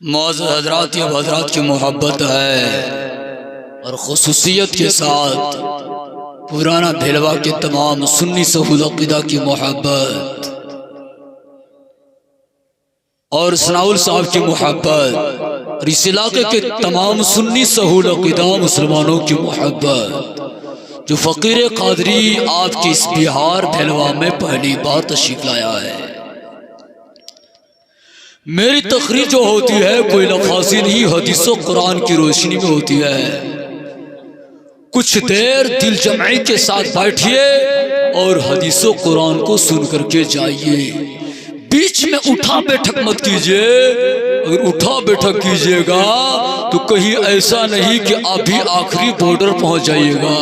मौजूद हजरात या हजरात की मोहब्बत है और खुसूसियत के साथ पुराना भिलवा के तमाम सुन्नी सहूल अक़ीदा की मोहब्बत और सनाउल साहब की मोहब्बत और इस इलाके के तमाम सुन्नी सहूल अक़ीदा मुसलमानों की मोहब्बत जो फ़कीर क़ादरी आपकी इस बिहार भिलवा में पहली बार तशरीफ़ लाया है। मेरी तकरीर जो होती है कोई लफाजी नहीं, हदीसों कुरान की रोशनी में होती है। कुछ देर दिल जमाई के साथ बैठिए और हदीसों कुरान को सुन करके जाइए। बीच में उठा बैठक मत कीजिए। अगर उठा बैठक कीजिएगा तो कहीं ऐसा नहीं कि अभी आखिरी बॉर्डर पहुंच जाइएगा।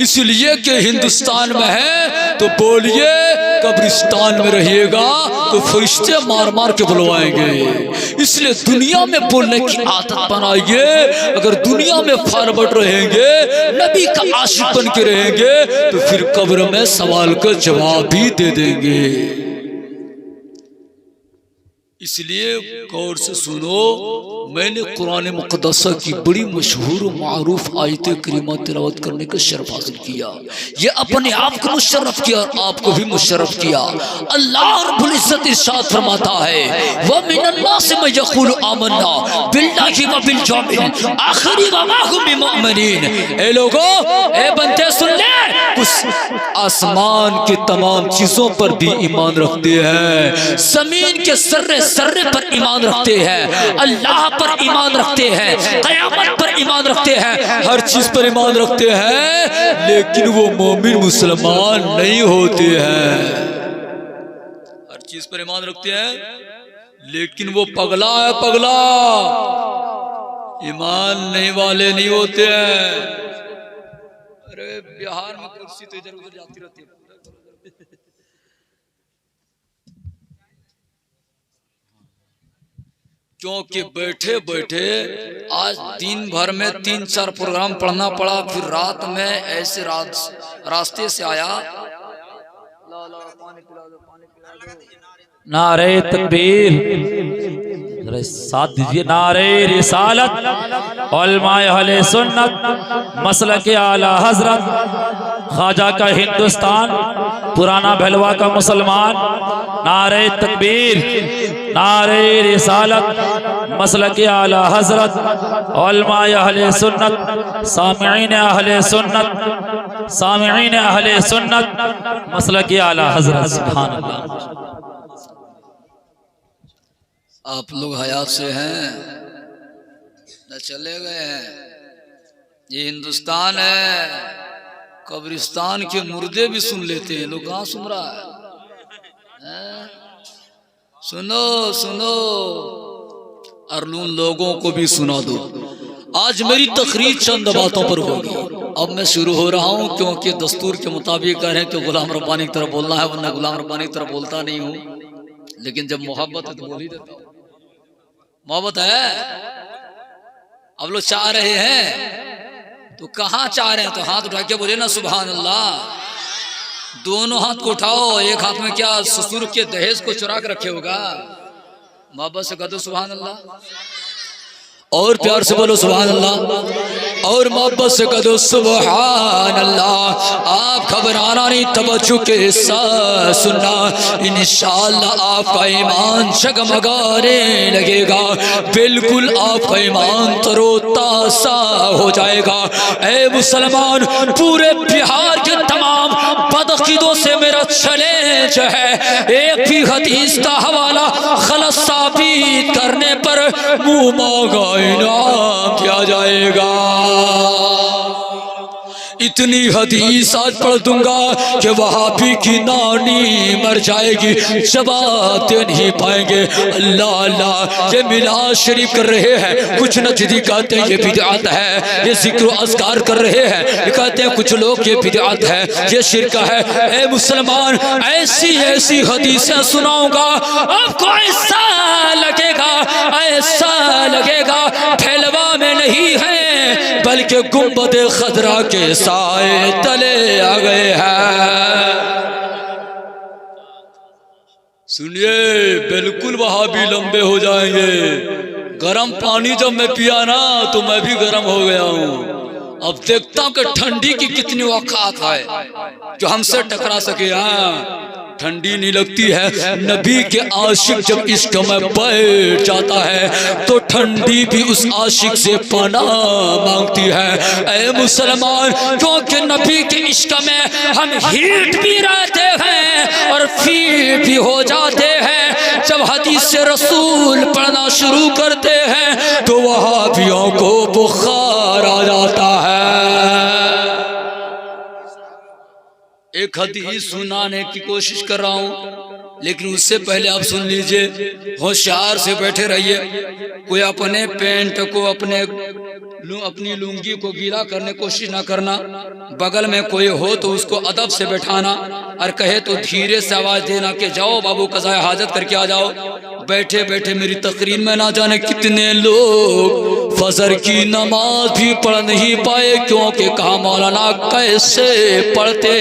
इसलिए कि हिंदुस्तान में है तो बोलिए, कब्रिस्तान में रहिएगा तो फरिश्ते मार मार के बुलवाएंगे। इसलिए दुनिया में बोलने की आदत बनाइए। अगर दुनिया में फॉरवर्ड रहेंगे, नबी का आशिक बन के रहेंगे तो फिर कब्र में सवाल का जवाब भी दे देंगे। इसलिए गौर से सुनो, मैंने कुरान मुक़द्दसा की बड़ी मशहूर मारूफ आयत करीमा तिलावत करने का शर्फ हासिल किया। ये अपने आप को मुशर्रफ किया और आपको भी मुशर्रफ किया। अल्लाह रब्बुल इज्जत इरशाद फरमाता है, व मिनन्नास में यक़ूलु आमन्ना बिल्लाहि व बिल यौमिल आखिर व मा हुम बिमुमिनीन। ए लोगो, ए बंदे सुन ले, कुछ आसमान के तमाम चीजों पर भी ईमान रखते हैं, जमीन के सर्रे पर ईमान रखते हैं, अल्लाह पर ईमान रखते हैं, क़यामत पर ईमान रखते हैं, हर चीज पर ईमान रखते हैं, लेकिन वो मोमिन मुसलमान नहीं होते हैं। हर चीज पर ईमान रखते हैं लेकिन वो पगला है, पगला ईमान नहीं वाले नहीं होते हैं। अरे बिहार में कुर्सी तो इधर उधर जाती रहती है। क्योंकि बैठे बैठे आज दिन भर में 3-4 प्रोग्राम पढ़ना पड़ा, फिर रात में ऐसे रास्ते से आया। नारे तकबीर, साथ दीजिए। नारे रिसालत उलमाए अहले सुन्नत मसलक आला हजरत ख्वाजा का हिंदुस्तान, पुराना भलवा का मुसलमान। नारे तकबीर, नारे रिसालत मसलक आला हजरत उलमाए अहले सुन्नत, सामिईन अहले सुन्नत, सामिईन अहले सुन्नत मसलक आला हजरत। सुभान अल्लाह। आप लोग हयात से हैं न चले गए हैं? ये हिंदुस्तान है, कब्रिस्तान के मुर्दे भी सुन लेते हैं लोग। कहाँ सुन रहा है? सुनो सुनो, अरलून लोगों को भी सुना दो। आज मेरी तकरीर चंद बातों पर होगी। अब मैं शुरू हो रहा हूँ क्योंकि दस्तूर के मुताबिक कह रहे हैं कि गुलाम रब्बानी की तरफ बोलना है, वरना गुलाम रब्बानी की तरफ बोलता नहीं हूँ। लेकिन जब मोहब्बत है तो बोल ही देता हूँ। मोहब्बत है, अब लोग चाह रहे हैं तो कहाँ चाह रहे हैं? तो हाथ उठा के बोले ना सुभान अल्लाह। दोनों हाथ को उठाओ। एक हाथ में क्या ससुर के दहेज को चुरा के रखे होगा? मोहब्बत से कह दो सुभान अल्लाह, और प्यार से बोलो सुभान अल्लाह, और मोहब्बत से कह दो सुभान अल्लाह। आप घबराना नहीं, तवज्जो के साथ सुनना, इंशाअल्लाह आपका ईमान जगमगाने लगेगा। बिल्कुल आपका ईमान तरोताजा हो जाएगा। ऐ मुसलमान, पूरे बिहार के तमाम बदअकीदों से मेरा चैलेंज है, एक भी हदीस का हवाला गलत साबित करने पर मुंह मांगा इनाम किया जाएगा। इतनी हदीस आज पढ़ दूंगा कि वहाबी की नानी मर जाएगी, जवाब दे नहीं पाएंगे। अल्लाह अल्लाह, ये मिलाद शरीफ कर रहे हैं, कुछ नजदी कहते हैं ये बिदअत है। ये जिक्र अस्कार कर रहे हैं, कहते हैं कुछ लोग ये बिदअत है, ये शिरक है। ऐ मुसलमान, ऐसी ऐसी हदीसें सुनाऊंगा, आपको ऐसा लगेगा, ऐसा लगेगा फैलवा में नहीं है बल्कि गुंबद खदरा के साए तले आ गए हैं। सुनिए, बिल्कुल वहाबी लंबे हो जाएंगे। गर्म पानी जब मैं पिया ना तो मैं भी गर्म हो गया हूँ। अब देखता हूँ कि ठंडी की कितनी औकात है जो हमसे टकरा सके। हाँ, ठंडी नहीं लगती है। नबी के आशिक जब इश्क में बैठ जाता है तो ठंडी भी उस आशिक से पनाह मांगती है। ऐ मुसलमान, क्योंकि नबी के इश्क में हम हीट भी रहते हैं और फीट भी हो जाते हैं। जब हदीस रसूल पढ़ना शुरू करते हैं तो वहाबियों को बुखार आ जाता है। एक हदीस सुनाने की कोशिश कर रहा हूं, लेकिन उससे पहले आप सुन लीजिए। होशियार से बैठे रहिए। कोई अपने पेंट को अपनी लुंगी को गीला करने की कोशिश ना करना। बगल में कोई हो तो उसको अदब से बैठाना और कहे तो धीरे से आवाज देना कि जाओ बाबू कज़ाए हाजत करके आ जाओ। बैठे बैठे मेरी तकरीर में ना जाने कितने लोग फजर की नमाज भी पढ़ नहीं पाए, क्योंकि कहा मौलाना कैसे पढ़ते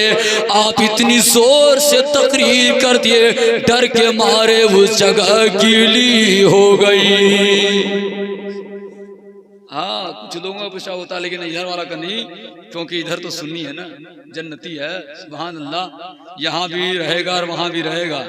आप, इतनी जोर से तकरीर कर दिए, डर के मारे उस जगह गीली हो गई। हाँ, कुछ लोगों का पेशा होता है, लेकिन इधर वाला का नहीं, क्योंकि इधर तो सुन्नी है ना, जन्नती है। सुभान अल्लाह, यहाँ भी रहेगा और वहाँ भी रहेगा।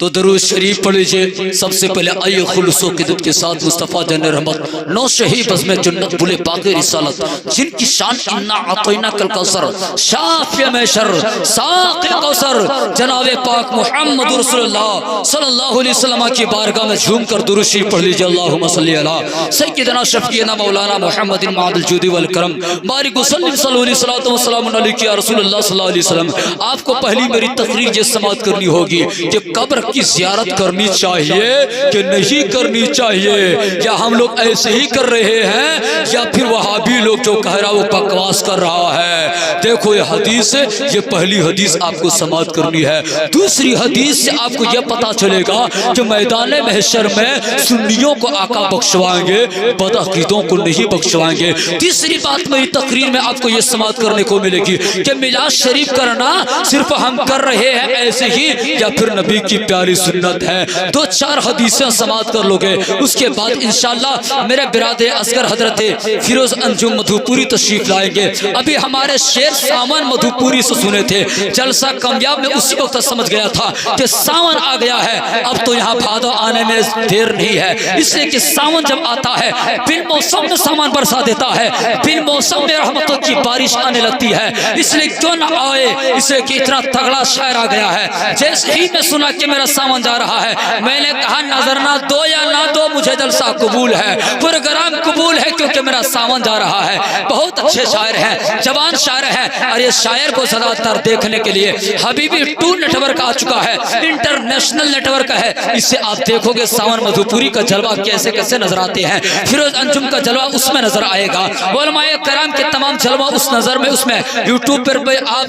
तो दरूद शरीफ पढ़ लीजिए। सबसे पहले आइए खुलूसो क़िदत के साथ मुस्तफ़ा जन रहमत नौ शहीद बज़्म जन्नत बुले बाक़ी रिसालत, जिनकी शान इन्ना अतैना कल कौसर शाफ़िय में शर साक़ी कौसर जनाब पाक मोहम्मद रसूलुल्लाह सल्लल्लाहु अलैहि वसल्लम की बारगाह में झूम कर दुरूद शरीफ पढ़ लीजिए। अल्लाहुम्मा सल्ली अला सय्यिदना शफ़ीना मौलाना मुहम्मदिन मादिल जुदी वल करम बारिक वसल्लिम सल्लल्लाहु अलैहि या रसूलुल्लाह सल्लल्लाहु अलैहि वसल्लम। आपको पहली मेरी तकरीर ये समाअत करनी होगी कि कब्र की ज़ियारत करनी चाहिए कि नहीं करनी चाहिए, या हम लोग ऐसे ही कर रहे हैं, या फिर वहाबी लोग जो कह रहा वो बकवास कर रहा है। देखो ये हदीस है, ये पहली हदीस आपको समाअत करनी है। दूसरी हदीस से आपको यह पता चलेगा कि मैदान महशर में सुन्नियों को आका बख्शवाएंगे, बदअकीदों को नहीं बख्शवाएंगे। तीसरी बात मेरी तकरीर में आपको यह समाअत करने को मिलेगी कि मिलाद शरीफ करना सिर्फ हम कर रहे हैं ऐसे ही, या फिर नबी की प्यारी सुन्नत है। दो चार हदीसें समाअत कर लोगे, उसके बाद इंशाअल्लाह मेरे बिरादर असगर हजरत फिरोज अंजुम मधुपुरी तशरीफ लाएंगे। अभी हमारे शेर सावन मधुपुरी से सुने थे, जलसा कामयाब में उसी वक्त समझ गया था कि सावन आ गया है, अब तो यहाँ भादो आने में देर नहीं है। इसलिए कि सावन जब आता है बिन मौसम में सामान बरसा देता है, बिन मौसम में रहमतों की बारिश आने लगती है। इसलिए क्यों ना आए, इसलिए कि इतना तगड़ा शायर आ गया है। जैसे ही मैं सुना कि मेरा सावन जा रहा है, मैंने कहा नजर ना दो या ना दो, मुझे जलसा कबूल है, प्रोग्राम कबूल है, क्योंकि मेरा सावन जा रहा है। बहुत अच्छे शायर हैं, जवान शायर हैं, और ये शायर को ज्यादातर देखने के लिए हबीबी 2 नेटवर्क आ चुका है, इंटरनेशनल नेटवर्क है। इससे आप देखोगे सावन मधुपुरी का जलवा कैसे कैसे नजर आते हैं, फिरोज अंजुम का जलवा उसमें नजर आएगा, उलमाए कराम के तमाम जलवा उस नजर में, उसमें यूट्यूब पर आप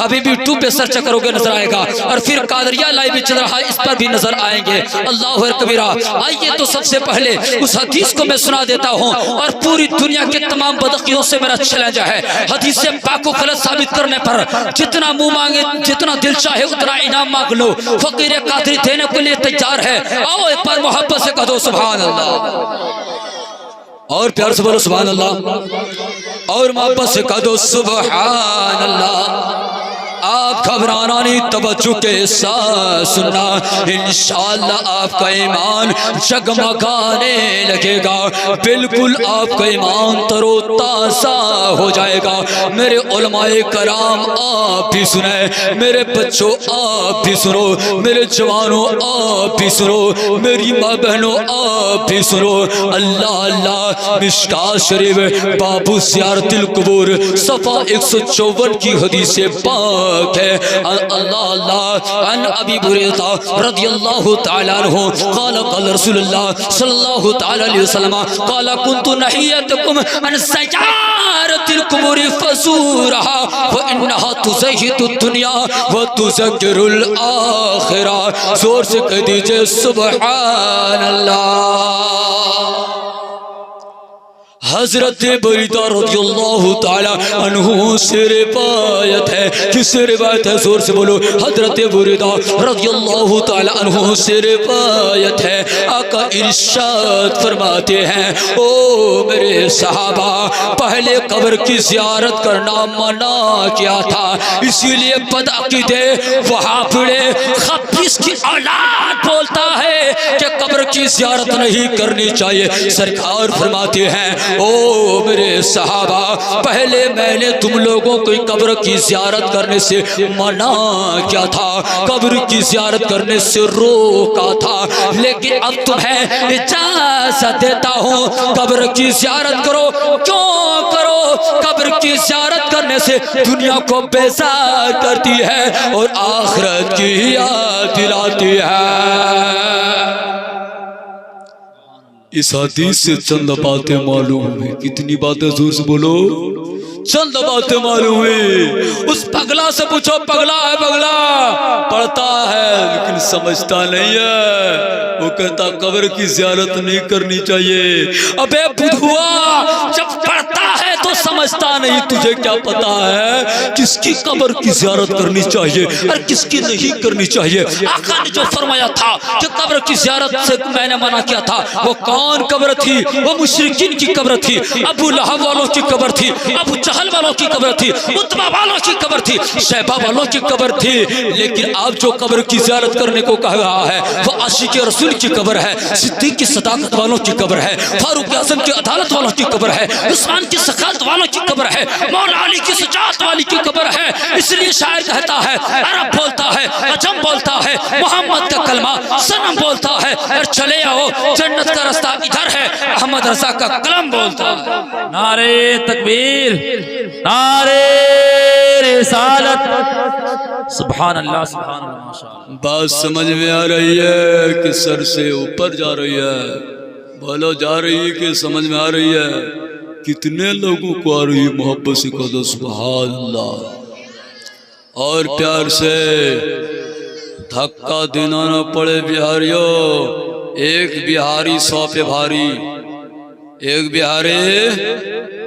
हबीबी 2 पे सर्च करोगे नजर आएगा, और फिर कादरिया लाइव चल रहा है, इस पर भी नजर आएंगे। अल्लाह कबीरा। आइए तो सबसे पहले उस हदीस को मैं सुना देता हूँ, और पूरी दुनिया के तमाम बदअकीदों से मेरा चैलेंज है, हदीस से पाको गलत साबित करने पर जितना मुंह मांगे, जितना दिल चाहे उतना इनाम मांग लो, फकीर कादरी देने के लिए तैयार है। आओ एक बार मोहब्बत से कह दो सुभान अल्लाह, और प्यार से बोलो सुभान अल्लाह, और मोहब्बत से कह दो सुभान अल्लाह। आप घबराना नहीं, तवज्जो के साथ सुनना, इंशाअल्लाह आपका ईमान जगमगाने लगेगा, बिल्कुल आपका ईमान तरोताज़ा हो जाएगा। मेरे उलमाए कराम आप भी सुने, मेरे बच्चों आप भी सुनो, मेरे जवानों आप भी सुनो, मेरी माँ बहनों आप भी सुनो। अल्लाह अल्लाह मिशकात शरीफ बाबू ज़ियारतुल कबूर सफ़ा 154 की हदीस पाक है। अल्लाह अल्लाह अन अबी हुरैरा रज़ियल्लाहु तआला अन्हु क़ाल क़ाल रसूलुल्लाह सल्लल्लाहु तआला अलैहि वसल्लम क़ाल कुन्तु नहियतुकुम अन ज़ियारतिल क़ुबूर फ़ज़ूरहा व इन्नहा तुज़हिदु दुनिया व तुज़क्किरुल आखिरह। जोर से कह दीजिए सुभान अल्लाह। हजरत बुरैदा रज़ियल्लाहु ताला अन्हु से रिवायत है। किससे रिवायत है? जोर से बोलो। हजरत बुरैदा रज़ियल्लाहु ताला अन्हु से रिवायत है। आका इरशाद फरमाते हैं, ओ मेरे सहाबा, पहले कब्र की ज़ियारत करना मना किया था, इसीलिए बदअक़ीदे वहाबिड़े खबीस की औलाद बोलता है कि कब्र की ज़ियारत नहीं करनी चाहिए। सरकार फरमाते हैं, ओ मेरे सहाबा, पहले मैंने तुम लोगों को कब्र की ज़ियारत करने से मना किया था, कब्र की ज़ियारत करने से रोका था, लेकिन अब तुम्हें इजाज़त देता हूँ, कब्र की ज़ियारत करो। क्यों करो? कब्र की ज़ियारत करने से दुनिया को बेजार करती है और आखिरत की याद दिलाती है। इस हदीस से चंद बातें मालूम हुई। कितनी बातें? जोर से बोलो। चंद बातें मालूम हुई। उस पगला से पूछो, पगला है, पगला पढ़ता है लेकिन समझता नहीं है। वो कहता कब्र की ज़ियारत नहीं करनी चाहिए। अबे बुधुआ, जब पढ़ता है तो समझता नहीं, तुझे क्या पता है किसकी कब्र की ज़ियारत करनी चाहिए और किसकी नहीं करनी चाहिए? आका ने जो फरमाया था कि कब्र की ज़ियारत से मैंने मना किया था, वो कौन कब्र थी? वो मुशरिकीन की कब्र थी, अबू लहब वालों की कब्र थी, अबू जहल वालों की कब्र थी, उतबा वालों की कब्र थी, शैबा वालों की कब्र थी। लेकिन आप जो कब्र की ज़ियारत करने को कह रहा है वो आशिक रसूल की कब्र है, सिद्दीक की सदाकत वालों की कब्र है, फारूक आज़म की अदालत वालों की कब्र है, उस्मान की सखात वालों की कब्र है, मौला अली की सुजात वाली की कब्र है। इसलिए शायर कहता है, अरब बोलता है, अजम बोलता है, मोहम्मद का कलमा सनम बोलता है, और चले आओ जन्नत का रास्ता इधर है, अहमद रज़ा का कलम बोलता है। नारे तकबीर, नारे रिसालत, सुभान अल्लाह, सुभान अल्लाह, माशाअल्लाह। बात समझ में आ रही है कि सर से ऊपर जा रही है? बोलो, जा रही है कि समझ में आ रही है? कितने लोगों को आ रही है मोहब्बत से? कहो सुभान अल्लाह। और प्यार से धक्का देना ना पड़े बिहारियों। एक बिहारी 100 पे भारी, एक बिहारी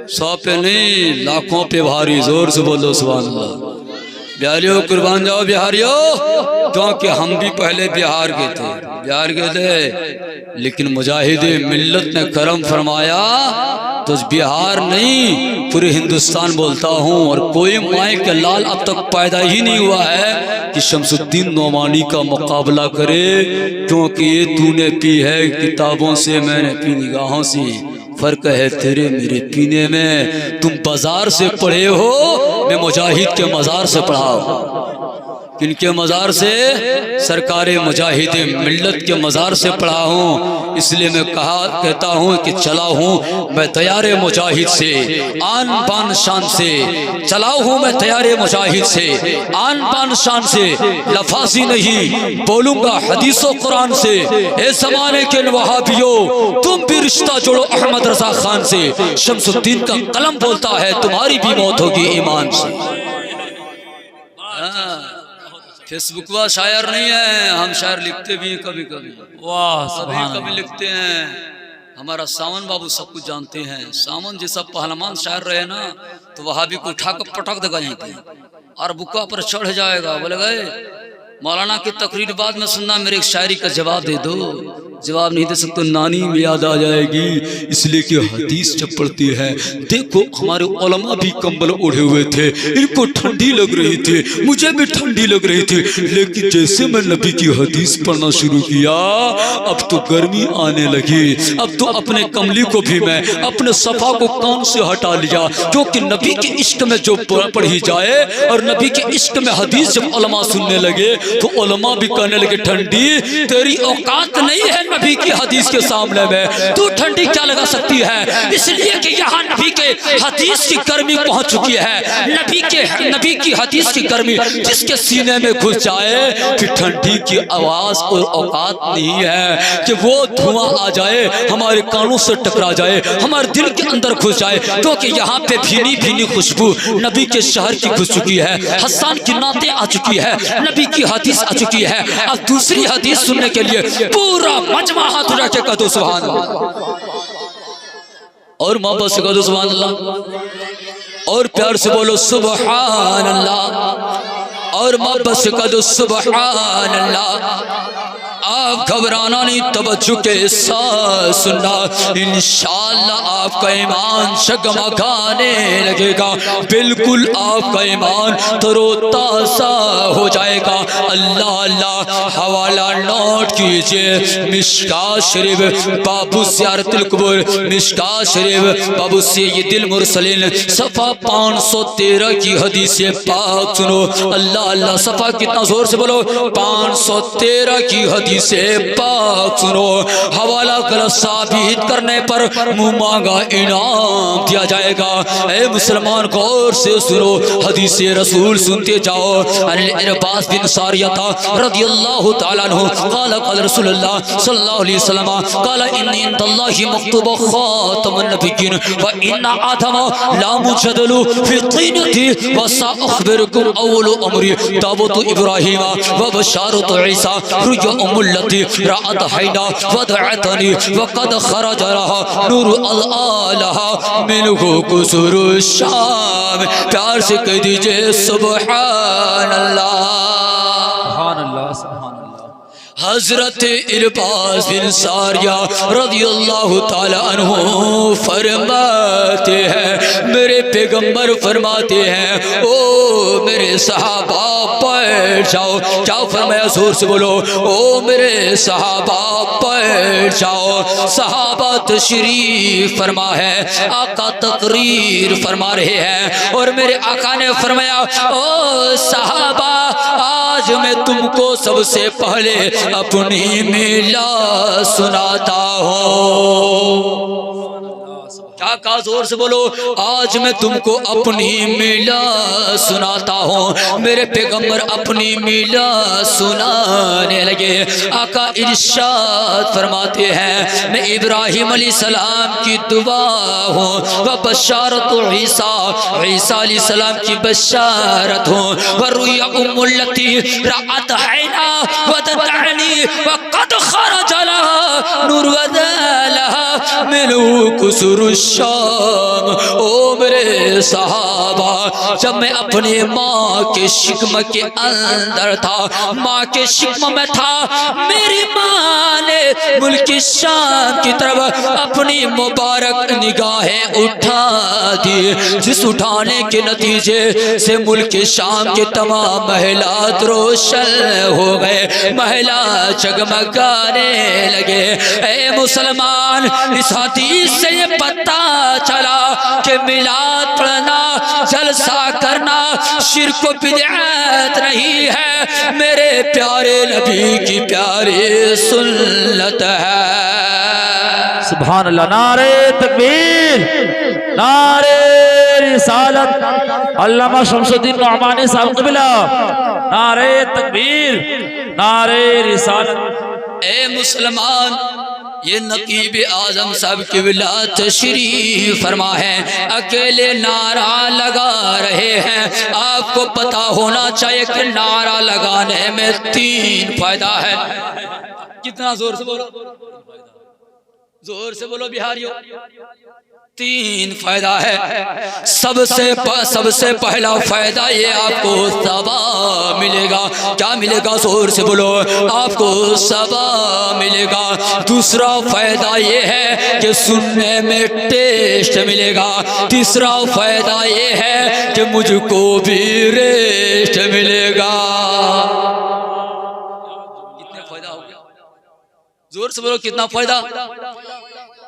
100 पे नहीं, लाखों पे भारी। जोर से बोलो सुभान अल्लाह। बिहारियों कुर्बान जाओ बिहारियों, क्योंकि हम भी पहले बिहार गए थे, लेकिन मुजाहिदे मिल्लत ने करम फरमाया तो बिहार नहीं पूरे हिंदुस्तान बोलता हूँ। और कोई माए के लाल अब तक पैदा ही नहीं हुआ है कि शमसुद्दीन नौमानी का मुकाबला करे, क्योंकि ये तूने पी है किताबों से, मैंने पी निगाहों से। फर्क है तेरे मेरे पीने में। तुम बाजार से पढ़े हो, मैं मुजाहिद के मज़ार से पढ़ा हूँ। किनके मज़ार से? सरकार मुजाहिद मिल्लत के मज़ार से पढ़ा हूँ। इसलिए मैं कहता हूँ कि चला हूँ मैं तैयार मुजाहिद से, आन बान शान से चला हूँ मैं तैयार मुजाहिद से, आन बान शान से, लफाजी नहीं बोलूँगा हदीसो कुरान से। ए ज़माने के वहाबियों, तुम भी रिश्ता जोड़ो अहमद रज़ा खान से। शमसुद्दीन का कलम बोलता है तुम्हारी भी मौत होगी ईमान से। फेसबुक वा शायर नहीं है, हम शायर लिखते भी हैं कभी कभी। वाह, कभी लिखते हैं। हमारा सावन बाबू सब कुछ जानते हैं। सावन जैसा पहलवान शायर रहे ना तो वहाँ भी को उठा कर पटक देगा यहीं पे और बुक्का पर चढ़ जाएगा। बोले गए मौलाना की तकरीर बाद में सुनना, मेरे एक शायरी का जवाब दे दो। जवाब नहीं दे सकते नानी में याद आ जाएगी। इसलिए कि हदीस जब पढ़ती है, देखो हमारे उलमा भी कंबल ओढ़े हुए थे, इनको ठंडी लग रही थी, मुझे भी ठंडी लग रही थी, लेकिन जैसे मैं नबी की हदीस पढ़ना शुरू किया अब तो गर्मी आने लगी। अब तो अपने कमली को भी मैं अपने सफ़ा को कान से हटा लिया, क्योंकि नबी के इश्क में जो पढ़ी जाए और नबी के इश्क में हदीस जब उलमा सुनने लगे तो उलमा भी कहने लगे ठंडी तेरी औकात नहीं है नबी की हदीस के सामने में, तू ठंडी क्या लगा सकती है। इसलिए कि यहाँ नबी के हदीस की गर्मी पहुंच चुकी है। नबी की हदीस की गर्मी जिसके सीने में घुस जाए फिर ठंडी की आवाज और औकात नहीं है कि वो धुआं आ जाए, हमारे कानों से टकरा जाए, हमारे दिल के अंदर घुस जाए, क्योंकि यहाँ पे भीनी भीनी खुशबू नबी के शहर की घुस चुकी है, हसन की नातें आ चुकी है, नबी की हदीस आ चुकी है। अब दूसरी हदीस सुनने के लिए पूरा मजमा हाथ उठा के कह दो सुभान अल्लाह। और मोहब्बत से कहो सुभान अल्लाह, और प्यार से बोलो सुभान अल्लाह, और मोहब्बत से कहो सुभान अल्लाह। आप घबराना नहीं, तवज्जो के साथ सुनना, इंशाअल्लाह आपका ईमान जगमगाने लगेगा, बिल्कुल आपका ईमान तरोताज़ा हो जाएगा। अल्लाह अल्लाह हवाला नोट कीजिए, मिशकात शरीफ बाबू ज़ियारतुल कुबूर, मिशकात शरीफ बाबू सय्यदुल मुरसलीन, सफ़ा 513 की हदीस पाक सुनो। अल्लाह अल्लाह, सफ़ा कितना जोर से बोलो, 513 की हदीस से पाक सुनो। हवाला गलत साबित करने पर मुंह मांगा इनाम दिया जाएगा। ए मुसलमान गौर से सुनो, हदीस रसूल सुनते जाओ। अरबास बिन सारियता रदियल्लाहु तआला अन्हु क़ाल क़ाल रसूलुल्लाह सल्लल्लाहु अलैहि वसल्लम क़ाल इन्नी इंदल्लाहि मक्तूब ख़ातमुन नबिय्यीन व इन्ना आदम ला मुजदलु फी तीनति व सअख़बिरुकुम अव्वलु अमरी दावतु इब्राहीम व बशारतु ईसा रुया उम्मुल्लती राअत हैना वदअतनी वक़द खरज लहा नूर अल्लाह मिनहु कुसुरु शाम। प्यार से कह दीजिए सुभान अल्लाह, सुभान अल्लाह, सुभान अल्लाह। हजरत इरबास बिन सारिया रदियल्लाहु ताला अन्हु फरमाते हैं, मेरे पैगंबर फरमाते हैं, ओ मेरे सहाबा बैठ जाओ। क्या फरमाया, जोर से बोलो, ओ मेरे सहाबा बैठ जाओ। सहाबा तशरीफ फरमा है, आका तकरीर फरमा रहे हैं, और मेरे आका ने फरमाया, ओ सहाबा आज मैं तुमको सबसे पहले अपनी मिला सुनाता हूँ। क्या कहा, जोर से बोलो, आज मैं तुमको अपनी मिला सुनाता हूँ। मेरे पैगंबर अपनी मिला सुनाने लगे। आका इरशाद फरमाते हैं, मैं इब्राहिम अलैहिस्सलाम की दुआ हूँ व बशारत ईसा, ईसा अलैहिस्सलाम की बशारत हूँ। व रुया उम्मुल्लती राअत हैना व तदअनी व क़द खरज लहा नूर वदलहा मिनहु कुसुरु शाम। ओ मेरे सहाबा, जब मैं अपने माँ के शिकम के अंदर था, माँ के शिकम में था, मेरी माँ ने मुल्क शाम की तरफ अपनी मुबारक निगाहें उठा दी, जिस उठाने के नतीजे से मुल्क शाम के तमाम महलात रोशन हो गए, महला जगमगाने लगे। ए मुसलमान, इस हदीस से ये पता चला कि मिलाद पढ़ना, जलसा करना शिर्क व बिदअत नहीं है, मेरे प्यारे नबी की प्यारी सुन्नत है। सुभान अल्लाह। नारे तकबीर, नारे रिसालत, अल्लामा शमसुद्दीन नौमानी साहब क़िबला, नारे तकबीर, नारे रिसालत। ए मुसलमान, ये नकीब आजम साहब की विला तशरीफ फरमा है, अकेले नारा लगा रहे हैं। आपको पता होना चाहिए कि नारा लगाने में 3 फायदा है। कितना जोर से बोलो, जोर से बोलो बिहारियों, 3 फायदा है। सबसे पहला फायदा ये, आपको सवाब मिलेगा। क्या मिलेगा, जोर से बोलो, आपको सवाब मिलेगा। दूसरा फायदा ये है कि सुनने में टेस्ट मिलेगा। तीसरा फायदा ये है कि मुझको भी रेस्ट मिलेगा। कितने फायदा हो गया, जोर से बोलो, कितना फायदा,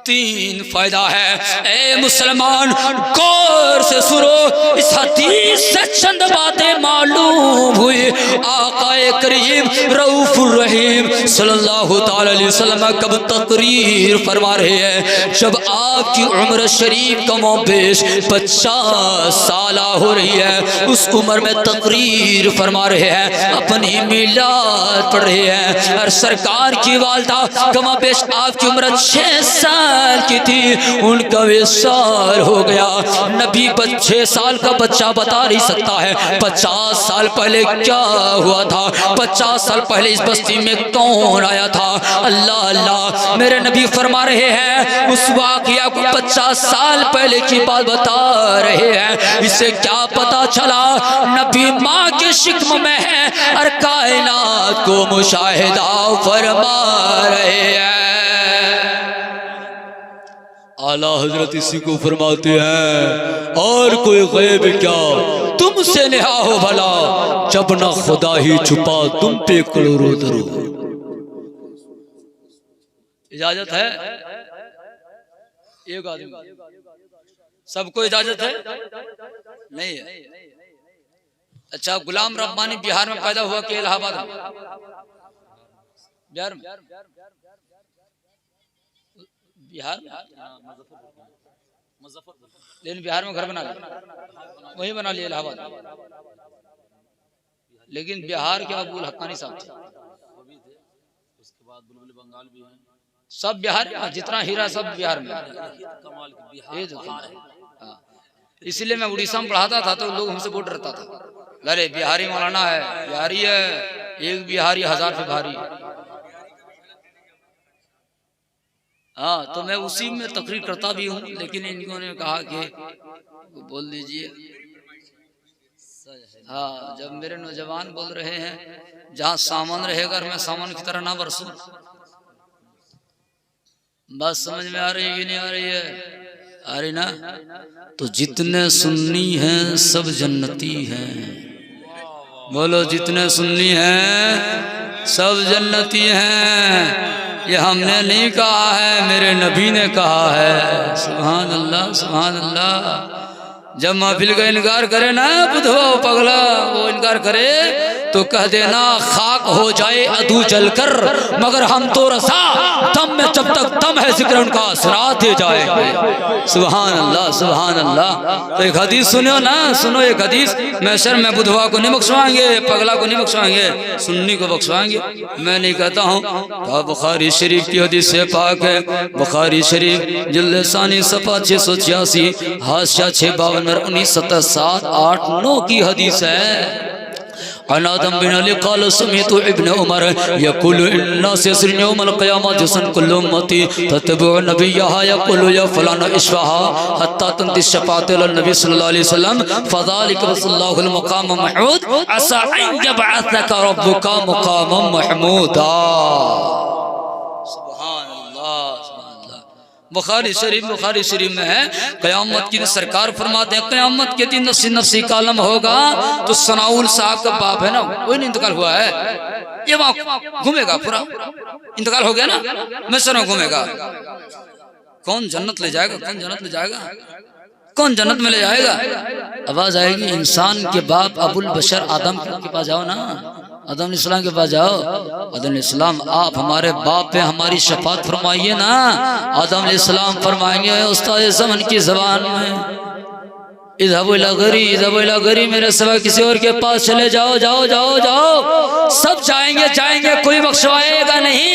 3 फायदा है। ए मुसलमान, गौर से सुनो, इस हदीस से चंद बातें मालूम हुई। आकाए करीम रऊफुर रहीम सल्लल्लाहु ताला अलैहि वसल्लम कब तकरीर फरमा रहे हैं, जब आपकी उम्र शरीफ कमोबेश 50 साल हो रही है, उस उम्र में तकरीर फरमा रहे हैं, अपनी मिलाद पढ़ रहे हैं। और सरकार की वालदा कमोबेश आपकी उम्र 6 साल साल की थी, उनका विसाल हो गया। नबी 6 साल का बच्चा बता नहीं सकता है 50 साल पहले क्या हुआ था, 50 साल पहले इस बस्ती में कौन आया था। अल्लाह अल्लाह, मेरे नबी फरमा रहे हैं उस वाक़या को 50 साल पहले की बात बता रहे हैं। इससे क्या पता चला, नबी माँ के शिक्म में है और कायनात को मुशाहिदा फरमा रहे हैं। आला हजरत इसी को फरमाते हैं, और कोई गैब क्या तुमसे नेहा हो भला, जब ना खुदा ही छुपा तुम पे करोड़ों दरूद। इजाजत है एक आदमी, सबको इजाजत है नहीं है। अच्छा, गुलाम रब्बानी बिहार में पैदा हुआ कि इलाहाबाद में? बिहार में, बिहार में, लेकिन बिहार में घर बना लिया, वही बना लिया इलाहाबाद। लेकिन बिहार के अबुल हक्कानी साहब थे, उसके बाद बुलबुल बंगाल भी हैं, सब बिहार में, जितना हीरा सब बिहार में। इसलिए मैं उड़ीसा में पढ़ाता था तो लोग हमसे बोल रहता था, अरे बिहारी मौलाना है, बिहारी है, एक बिहारी 1000 पे भारी। हाँ, तो मैं उसी में तकरीर करता भी हूँ, लेकिन इन्होंने ने कहा कि बोल दीजिए। हाँ, जब मेरे नौजवान बोल रहे हैं जहाँ सामान रहेगा मैं सामान की तरह ना बरसूं। बात समझ में आ रही है कि नहीं आ रही है? आ रही ना? तो जितने सुन्नी हैं सब जन्नती हैं। बोलो, जितने सुन्नी हैं सब जन्नती हैं। ये हमने नहीं कहा है, मेरे नबी ने कहा है। सुभान अल्लाह, सुभान अल्लाह। जब महफिल का इनकार करे ना बुधवा पगला, वो इनकार करे तो कह देना खाक हो जाए अदू जलकर, मगर हम तो रसा दम में जब तक दम है जिक्र उनका सराहते जाएंगे। सुभान अल्लाह, सुभान अल्लाह। तो एक हदीस सुनो ना, सुनो एक हदीस। मैशर में बुधवा को नहीं बख्शवाएंगे, पगला को नहीं बख्शवाएंगे, सुन्नी को बख्शवाएंगे। मैं नहीं कहता हूँ, तो बुखारी शरीफ की हदीस से पाक है। बुखारी शरीफ जिल्द सानी सफा 686, हाशिया 652 1977 8 9 की हदीस है। अनादम बिन अली क़ाल समीतु इब्न उमर यक़ुलु इन्ना सयस्रिन यौमल क़ियामह जसन कुल्लु उम्मती ततबउ नबिय्यहा यक़ुलु या फलाना इश्फहा हत्ता तंति शफ़ाअत अल नबी सल्लल्लाहु अलैहि वसल्लम फ़ज़ालिक रसूलुल्लाहुल मक़ाम महमूद असा अन यबअसक रब्बुका मक़ामम महमूदा। बुखारी शरीफ में है, क़यामत की सरकार फरमाते हैं क़यामत के दिन नफ्सी नफ्सी का आलम होगा। तो सनाउल साहब का बाप है ना, वही इंतकाल हुआ है, ये वहाँ घूमेगा, पूरा इंतकाल हो गया ना, मैं सना घूमेगा। कौन जन्नत ले जाएगा, कौन जन्नत ले जाएगा, कौन जन्नत में ले जाएगा? आवाज आएगी, इंसान के बाप अबुल बशर आदम के पास जाओ ना, आदम इस्लाम के पास जाओ। आदम इस्लाम, आप हमारे बाप पे हमारी शफात फरमाइए ना। आदम इस्लाम फरमाएंगे उस्ताद ज़मान की ज़बान में, इज़हबु इला गरी, इज़हबु इला गरी, मेरे सिवा किसी और के पास चले जाओ, जाओ जाओ जाओ। सब जाएंगे जाएंगे, कोई बख्शवाएगा नहीं।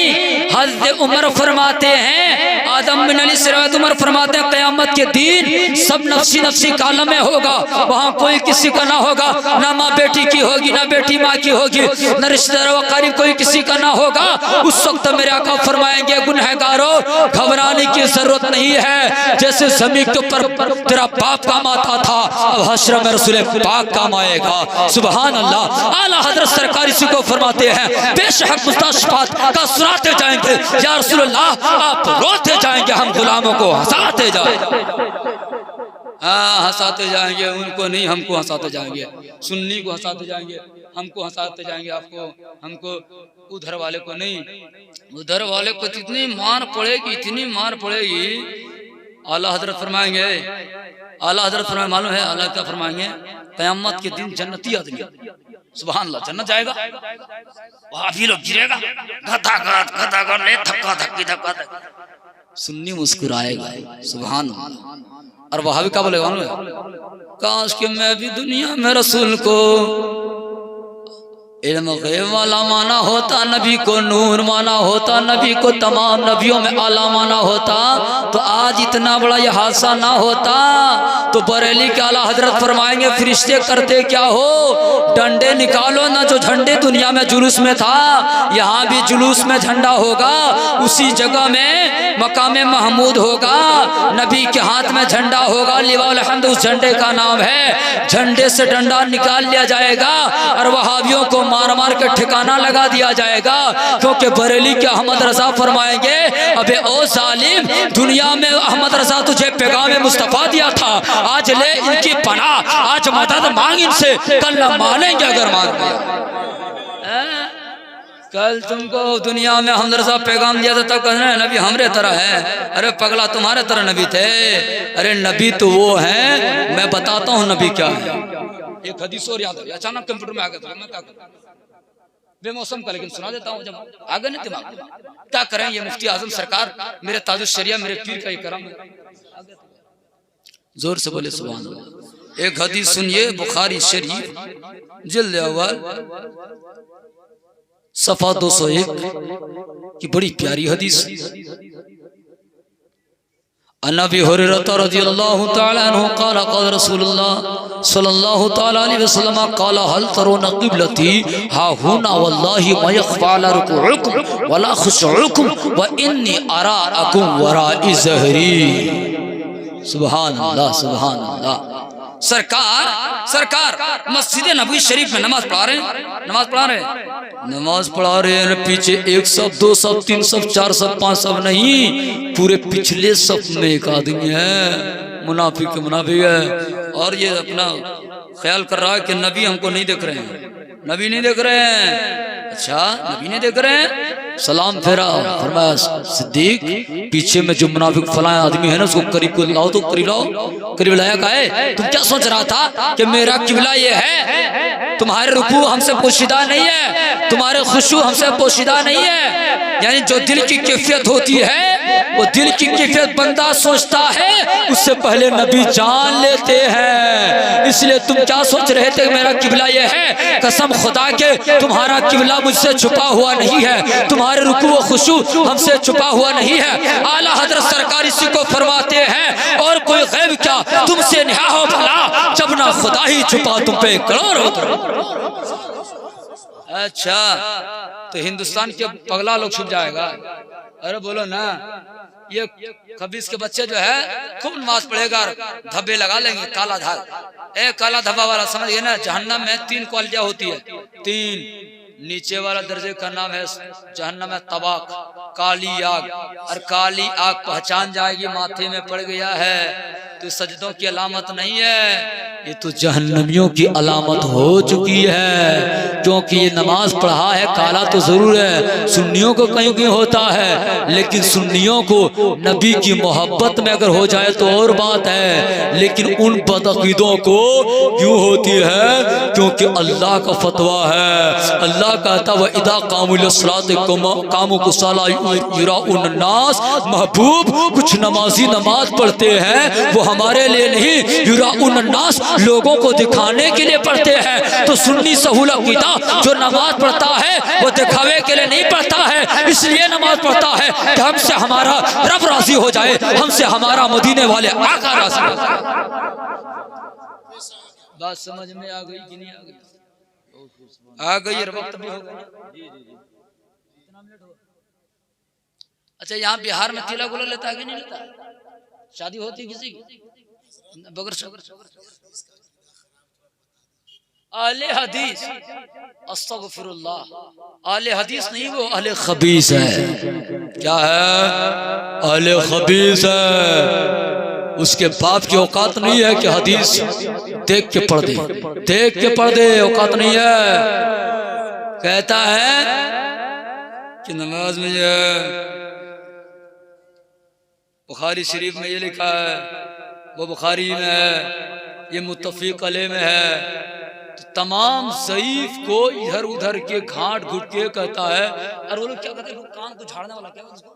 हज़रत उमर फरमाते हैं, आदम बिन अली सिरात उमर फरमाते हैं क़यामत के दिन सब नफ्सी नफ्सी का आलम में होगा, वहाँ कोई किसी का ना होगा, ना माँ बेटी की होगी, ना बेटी माँ की होगी, न रिश्तेदार व करीब कोई किसी का ना होगा। उस वक्त मेरे आका फरमाएंगे गुनहगारों घबराने की जरूरत नहीं है, जैसे ज़मीन के ऊपर तेरा बाप काम आता था अब हश्र में रसूल पाक काम आएगा। सुभान अल्लाह। आला हज़रत सरकार इसी को फरमाते हैं, बेशक मुस्तशफात का सुनाते जाएंगे, या रसूल अल्लाह आप रोते जाएंगे, हम गुलामों को हंसाते जाएंगे। हाँ, हंसाते जाएंगे, उनको नहीं हमको हंसाते जाएंगे, सुन्नी को हंसाते जाएंगे, हमको हंसाते जाएंगे, आपको हमको, उधर वाले को नहीं। उधर वाले को इतनी मार पड़ेगी, इतनी मार पड़ेगी। आला हज़रत फरमाएंगे, आला हज़रत फरमाए, मालूम है आला क्या फरमाएंगे? क़यामत के दिन जन्नती आदमी, सुभान अल्लाह, जन्नत जाएगा, वहाँ भी लोग गिरेगा, गदा ले धक्का धक्की धक्का धक्की, सुन्नी मुस्कुराएगा, सुभान अल्लाह। और वहाँ भी क्या बोलेगा मालूम है? काश कि मैं भी दुनिया में रसूल को इल्म गैब वाला माना होता, नबी को नूर माना होता, नबी को तमाम नबियों में आला माना होता, तो आज इतना बड़ा यह हादसा ना होता। तो बरेली के आला हजरत फरमाएंगे फरिश्ते करते क्या हो, डंडे निकालो ना, जो झंडे दुनिया में जुलूस में था यहाँ भी जुलूस में झंडा होगा, उसी जगह में मकामे महमूद होगा, नबी के हाथ में झंडा होगा, लिवाउल हम्द उस झंडे का नाम है। झंडे से डंडा निकाल लिया जाएगा और वहाबियों को मार मार के ठिकाना लगा दिया जाएगा, क्योंकि बरेली के अहमद रजा फरमाएंगे अबे ओ जालिम, दुनिया में अहमद रजा तुझे पैगाम मुस्तफा दिया था, आज ले इनकी पनाह, आज मदद मांग इनसे, कल न मानेंगे अगर मांग लिया। कल तुमको दुनिया में अहमद रजा पैगाम दिया था तब कहना नबी हमरे तरह है, अरे पगला तुम्हारे तरह नबी थे, अरे नबी तो वो है, मैं बताता हूँ नबी क्या है। एक हदीस और याद है, अचानक कंप्यूटर में आ गया, मैं क्या करूं, बेमौसम का, लेकिन सुना देता हूँ जब आ गए ना दिमाग, क्या करें, ये मुफ्ती आजम सरकार मेरे ताजुल शरिया मेरे पीर का ही करम, जोर से बोले सुभान अल्लाह। एक हदीस सुनिए, बुखारी शरीफ जिल्द अव्वल सफा 201 की बड़ी प्यारी हदीस। अबी हुरैरा रज़ियल्लाहु तआला अन्हु क़ाल क़ाल रसूलुल्लाह सल्लल्लाहु तआला अलैहि वसल्लम क़ाल हल तरुन क़िबलती हा हुना वल्लाहि मा यख़फ़ा अला रुकूइकुम वला खुशूइकुम व इन्नी अराअकुम वराइ ज़हरी। सुभान अल्लाह, सुभान अल्लाह। सरकार मस्जिद नबवी शरीफ में नमाज पढ़ा रहे हैं, नमाज पढ़ा रहे हैं, पीछे एक सब, दो सब, तीन सब, चार सब, पांच सब नहीं, पूरे पिछले सब में एक आदमी है, मुनाफिक है, और ये अपना ख्याल कर रहा है कि नबी हमको नहीं देख रहे हैं, नबी नहीं देख रहे हैं। अच्छा, नबी नहीं देख रहे हैं, सलाम फेरा, फरमाया सिद्दीक पीछे में जो मुनाफिक फलाया आदमी है ना उसको करीब को लाओ, तो करीब लाओ, करीब लाया का है। तुम क्या सोच रहा था कि मेरा किबला ये है, तुम्हारे रुकू हमसे पोशीदा नहीं है, तुम्हारे खुशू हमसे पोशीदा नहीं है, यानी जो दिल की कैफियत होती है वो दिल की कैफियत बंदा सोचता है उससे पहले नबी जान लेते हैं। इसलिए तुम क्या सोच रहे थे मेरा किबला ये है, कसम खुदा के तुम्हारा किबला मुझसे छुपा हुआ नहीं है, तुम्हारे रुकू व खुशू हमसे छुपा हुआ नहीं है। आला हजरत सरकार इसी को फरमाते हैं, और कोई गैब क्या तुमसे निहा हो भला, जब ना खुदा ही छुपा तुम पे करोड़ हो। अच्छा, तो हिंदुस्तान के पगला लोग छुप जाएगा, अरे बोलो ना, ये खबीस के बच्चे जो है खूब नमाज पढ़ेगा, धब्बे लगा लेंगे, काला धाग, काला धब्बा वाला समझ गए ना। जहन्नम में 3 क्वालिटियां होती है, 3, नीचे वाला दर्जे का नाम है जहन्नम में तबाक, काली आग, और काली आग पहचान जाएगी माथे में पड़ गया है तो सजदों की अलामत नहीं है, ये तो जहन्नमियों की अलामत हो चुकी है, क्योंकि ये नमाज पढ़ा है, काला तो जरूर है, सुन्नियों को कहीं कहीं होता है, लेकिन सुन्नियों को नबी की मोहब्बत में अगर हो जाए तो और बात है, लेकिन उन बदअकीदों को क्यों होती है, क्योंकि अल्लाह का फतवा है, अल्लाह कहता वह इदा कामुलसलात कामु कुसाला युराउन्नास, महबूब कुछ नमाजी नमाज पढ़ते हैं वो हमारे लिए नहीं, युराउन्नास लोगों को दिखाने के लिए पढ़ते हैं। तो सुन्नी सहूल अकीदा जो नमाज पढ़ता है वो दिखावे के लिए नहीं पढ़ता है, इसलिए नमाज पढ़ता है कि हमसे हमारा रब राजी हो जाए, हमसे हमारा मदीने वाले आका राजी हो जाए। बात समझ में आ गई कि नहीं आ गई? आ गई, वक्त भी हो गया। अच्छा, यहाँ बिहार में तिला गुला लेता है कि नहीं लेता? शादी होती किसी की बगैर आले हदीस, अस्तगफिरुल्लाह, आले हदीस नहीं, वो आले खबीस है। क्या है? आले खबीस है। उसके बाप की औकात नहीं है कि हदीस देख के पढ़ दे, देख के पढ़ दे, औकात नहीं है। कहता है कि नमाज में जो बुखारी शरीफ में ये लिखा है वो बुखारी में है, ये मुत्तफिक अलैह में है, तो तमाम ज़ईफ को इधर उधर के घाट घुट के कहता है। और वो लोग क्या कहते हैं, कान को झाड़ने वाला, क्या उसको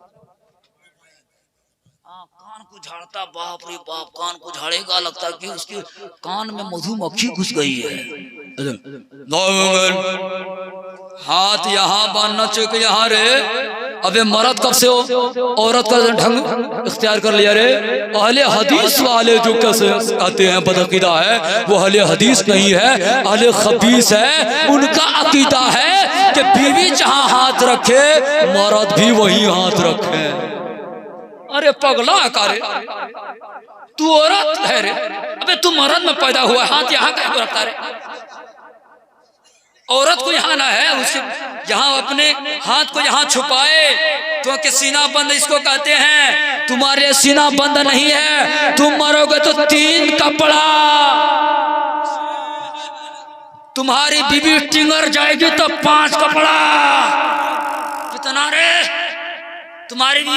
कान को झाड़ता, बाप रे बाप, कान को झाड़ेगा, लगता है कि उसके कान में मधुमक्खी घुस गई है। हाथ यहाँ बांधना चाहिए कि यहाँ रे। अबे मर्द कब से हो औरत का ढंग इख्तियार कर लिया रे। अहले हदीस वाले जो कैसे कहते हैं बदअकीदा है, वो अहले हदीस नहीं है, अहले खबीस है। उनका अकीदा है कि बीवी जहाँ हाथ रखे मर्द भी वही हाथ रखे। अरे पगला कारे, तू औरत है रे, अबे तू मर्द में पैदा हुआ, हाथ यहाँ कैसे रखता रे? औरत को यहाँ ना है, उसे यहाँ अपने हाथ को यहाँ छुपाए क्योंकि सीना बंद इसको कहते हैं। तुम्हारे सीना बंद नहीं है, तुम मरोगे तो 3 कपड़ा। तुम्हारी बीबी टिंगर जाएगी तो 5 कपड़ा। कितना रे तुम्हारी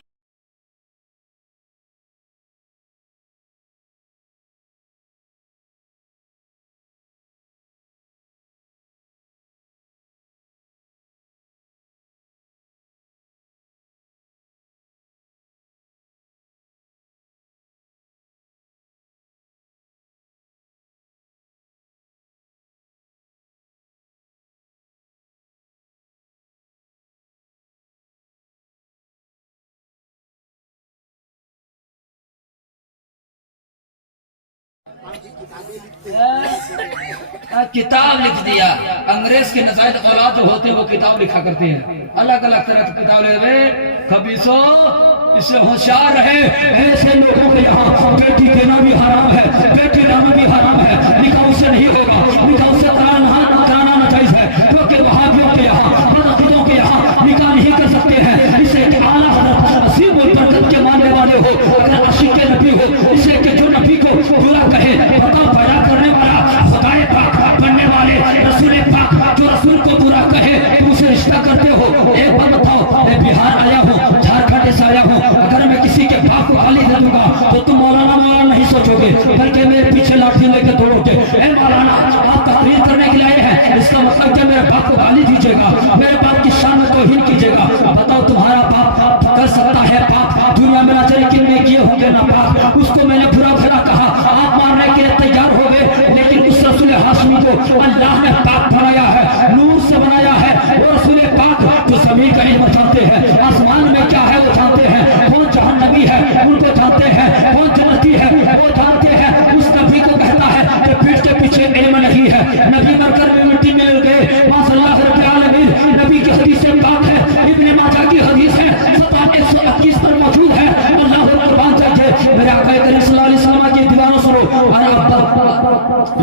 किताब लिख दिया। अंग्रेज के नजायद औलाद जो होते हैं वो किताब लिखा करते हैं, अलग अलग तरह की किताब ले। खबीसो इससे होशियार रहे। ऐसे लोगों के यहाँ बेटी देना भी हराम है, बेटी लाना भी हराम है। निकाह उससे नहीं होगा, निकाह उससे कराना नाजायज है क्योंकि वहाबियों के यहाँ बदअकीदों के यहाँ निकाह नहीं कर सकते हैं। इसे आला हज़रत नसीब और बरकत के मानने वाले हो, अगर आशिक के नबी हो, इसे कि जो नबी को बुरा कहे, बता पैदा करने वाला खुदाए पाक बनने वाले रसूल पाक जो रसूल को बुरा कहे तुम उसे रिश्ता करते हो। एक बार बताओ, मैं बिहार आया हूँ, झारखंड से आया हूँ, अगर मैं किसी के बाप को गाली दे दूंगा तो तुम मौलाना नहीं सोचोगे बल्कि मेरे पीछे लाठी लेकर दौड़ोगे। ए मौलाना आप तकरीर करने के लिए आए हैं, इसका मतलब क्या मेरे बाप को गाली दीजिएगा, मेरे बाप की शान में तौहीन कीजिएगा। बताओ तुम्हारा बाप कर सकता है पाप? दुनिया में ना चले कितने किए होंगे ना पाप। उसको मैंने बुरा भला कहा, आप मारने के लिए तैयार हो गए, लेकिन उस रसूल हाशमी को अल्लाह ने पाक बनाया है, नूर से बनाया है। वो रसूल पाक जो ज़मीन का इल्म जानते हैं, आसमान में क्या है वो जानते हैं, कौन जहन्नमी है उनको जानते हैं, कौन जन्नती है वो जानते हैं। उस नबी को कहता है कि पीठ के पीछे इल्म नहीं है, नबी मरकर भी मिट्टी में मिल गए। माशाअल्लाह रब्बिल आलमीन, नबी की हदीस से पाक है, इब्ने माजा की हदीस है, 121 पर मौजूद है। अल्लाह कुर्बान चाहिए। मेरे आका करीम सल्लल्लाहु अलैहि वसल्लम की दीवारों सुनो।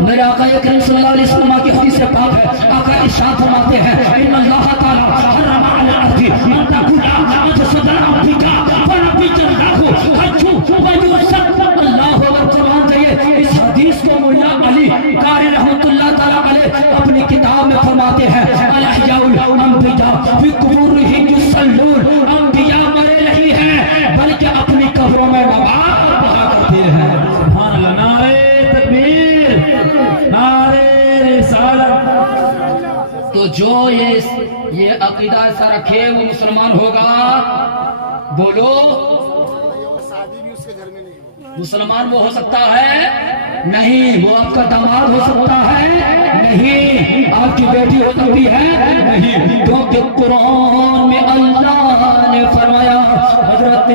मेरे आका करीम सल्लल्लाहु अलैहि वसल्लम की हदीस से पाक है, आका इरशाद फरमाते हैं, इन्नल्लाह ताला हर्रमा अल अर्दी अन तकुला मजसदन अब्दिका फनबी जल्लाहु हज्जु व युसद। अल्लाह कुर्बान चाहिए। इस हदीस को मुल्ला अली कारी रहमतुल्लाह ताला अलैह अपनी किताब में फरमाते हैं, अल अहयाउल अंबिया फी कुबूरिहिम युसल्लून। अंबिया मरे नहीं हैं बल्कि अपनी कब्रों में नमाज पढ़ा करते हैं। सुभान अल्लाह। नारे तकबीर, नारे रिसालत। तो जो ये अकीदा ऐसा रखे वो मुसलमान होगा। बोलो, शादी भी उसके घर में नहीं होगी। मुसलमान वो हो सकता है नहीं, वो आपका दामाद हो सकता है नहीं, आपकी बेटी हो सकती है नहीं, क्योंकि कुरान में अल्लाह ने फरमाया, हजरत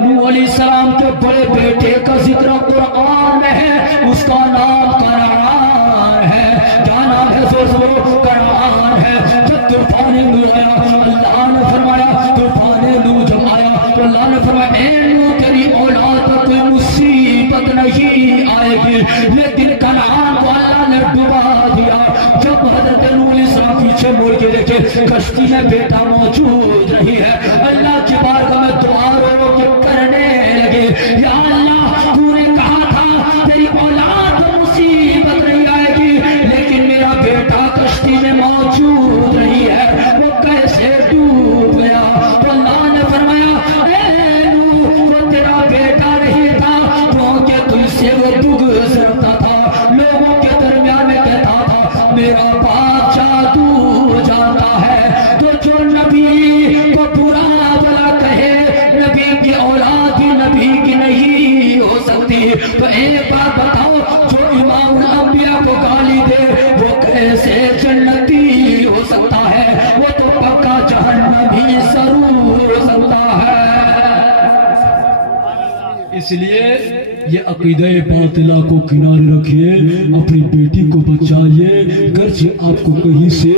नूह अलैहिस्सलाम के बड़े बेटे का जिक्र कुरान में है, उसका नाम कनान है। क्या नाम है? कनान है। जब तूफान नूह आया, अल्लाह ने फरमाया, तूफान नूह जब आया तो अल्लाह ने फरमाया, ए नूह तेरी औलाद पर कोई मुसीबत नहीं आएगी, लेकिन कनान को अल्लाह ने डुबा दिया। जब हजरत नूह अलैहिस्सलाम पीछे मुड़ के देखे, कश्ती में बेटा मौजूद नहीं है। अल्लाह की बारगाह में दुआ रो के करने लगे, या अल्लाह तूने कहा था तेरी औलाद पर मुसीबत नहीं आएगी, लेकिन मेरा बेटा कश्ती में मौजूद नहीं है, वो कैसे डूब गया? तो अल्लाह ने फरमाया, ए नूह वो तेरा बेटा नहीं था, क्योंकि तुझसे वो गुजरता था, लोगों के दरमियान में कहता था मेरा बाप जादू जानता है। तो जो नबी को पूरा इसलिए ये अकीदे बातिला को किनारे रखिए, अपनी बेटी को बचाइए। गर्चे आपको कहीं से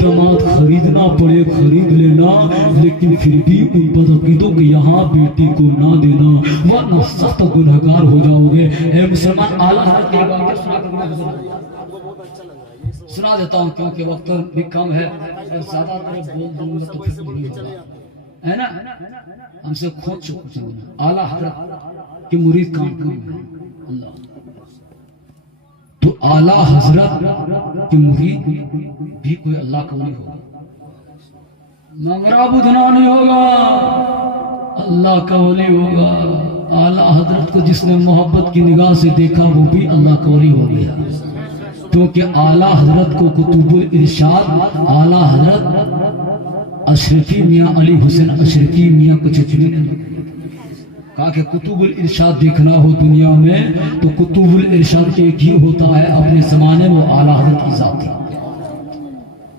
दामाद खरीदना पड़े खरीद लेना, लेकिन फिर भी उन बदअकीदों के यहाँ बेटी को ना देना, वरना सख्त गुनहगार हो जाओगे। ए मुसलमान, आला हज़रत की बात सुना देता हूँ क्योंकि वक्त भी कम है और ज्यादा बोल दूंगा तो फिर नहीं होगा, है ना। हमसे खुद चुप आला हज़रत के मुरीद कानपुर में अल्लाह, तो आला हज़रत के मुरीद भी कोई अल्लाह का वली होगा, मंगरा बुधना नहीं होगा, अल्लाह का वली होगा। आला हज़रत को जिसने मोहब्बत की निगाह से देखा वो भी अल्लाह का वली हो गया, क्योंकि आला हज़रत को कुतुबुल इरशाद, आला हज़रत अशरफी मियाँ अली हुसैन अशरफी मियाँ को चिट्ठी ने कहा कि कुतुबुल इरशाद देखना हो दुनिया में तो कुतुबुल इरशाद एक ही होता है, अपने जमाने में आला हज़रत की जात थी।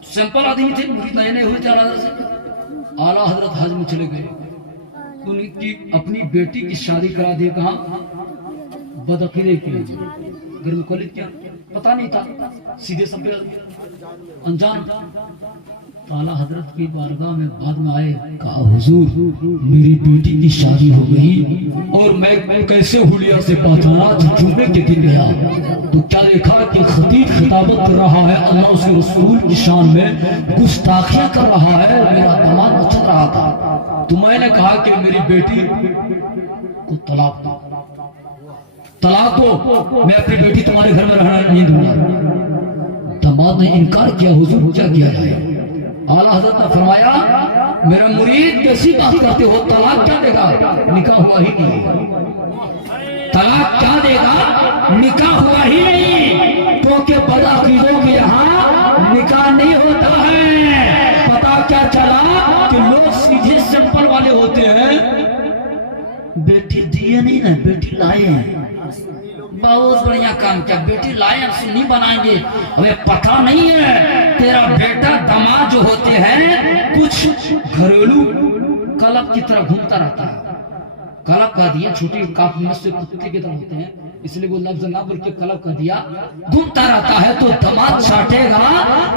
सिंपल आदमी थे, मुरीद नहीं हुए थे आला हज़रत से। आला हज़रत हज में चले गए, उनकी अपनी बेटी की शादी करा दी, कहा बदअकीदे के घर में कॉलेज क्या पता नहीं था, सीधे सब अनजान। आला हज़रत की बारगाह में बाद में आए, कहा हुजूर मेरी बेटी की शादी हो गई और मैं कैसे हुलिया से पहचाना, जुम्मे के दिन गया तो क्या देखा कि खतीब खिताबत कर रहा है, अल्लाह उसके रसूल की शान में गुस्ताखियां कर रहा है, मेरा दामाद मचल रहा था। तो मैंने कहा कि मेरी बेटी को तलाक दो, तलाक दो, मैं अपनी बेटी तुम्हारे घर में रहना नहीं दूंगा। दामाद ने इनकार किया, हुजूर क्या किया जाए। आला हज़रत ने फरमाया, मेरा मुरीद कैसी बात करते हो, तलाक क्या देगा, निकाह हुआ ही नहीं, तलाक क्या देगा, निकाह हुआ ही नहीं, क्योंकि बदअकीदों के यहाँ निकाह नहीं होता है। पता क्या चला कि लोग सीधे सिंपल वाले होते हैं, बेटी दिए नहीं ना, बेटी लाए हैं, बहुत बढ़िया काम किया, बेटी लाए सुन्नी बनाएंगे। अबे पता नहीं है तेरा बेटा दामाद जो होते हैं कुछ घरेलू कलब की तरह घूमता रहता है। कलब का दिया छोटी काफी से कुत्ते की तरह होते हैं, इसलिए वो लफ्ज ना बोल के कलब कर दिया, घूमता रहता है। तो दामाद चाटेगा,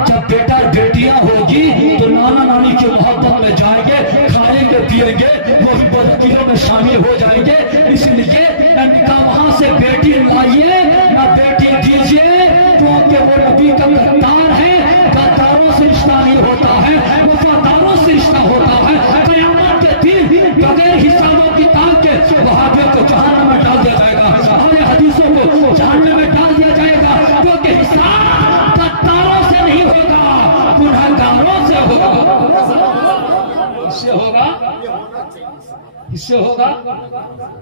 जब बेटा बेटियां होगी तो नाना नानी की मोहब्बत में जाएंगे, खाएंगे पिएंगे, वो भी बदअकीदों में शामिल हो जाएंगे। इसलिए निकाह वहां से बेटी लाइए ना बेटी दीजिए, क्योंकि वो नबी का गद्दार है, गद्दारों से रिश्ता नहीं होता है, वफादारों से रिश्ता होता है। क़यामत के दिन बगैर हिसाबों किताब के वहाबियों को जहन्नम में डाल दिया जाएगा, हमारे हदीसों को जहन्नम में डाल दिया जाएगा, क्योंकि हिसाब गद्दारों से नहीं होगा, गुनहगारों से होगा। इससे होगा, इससे होगा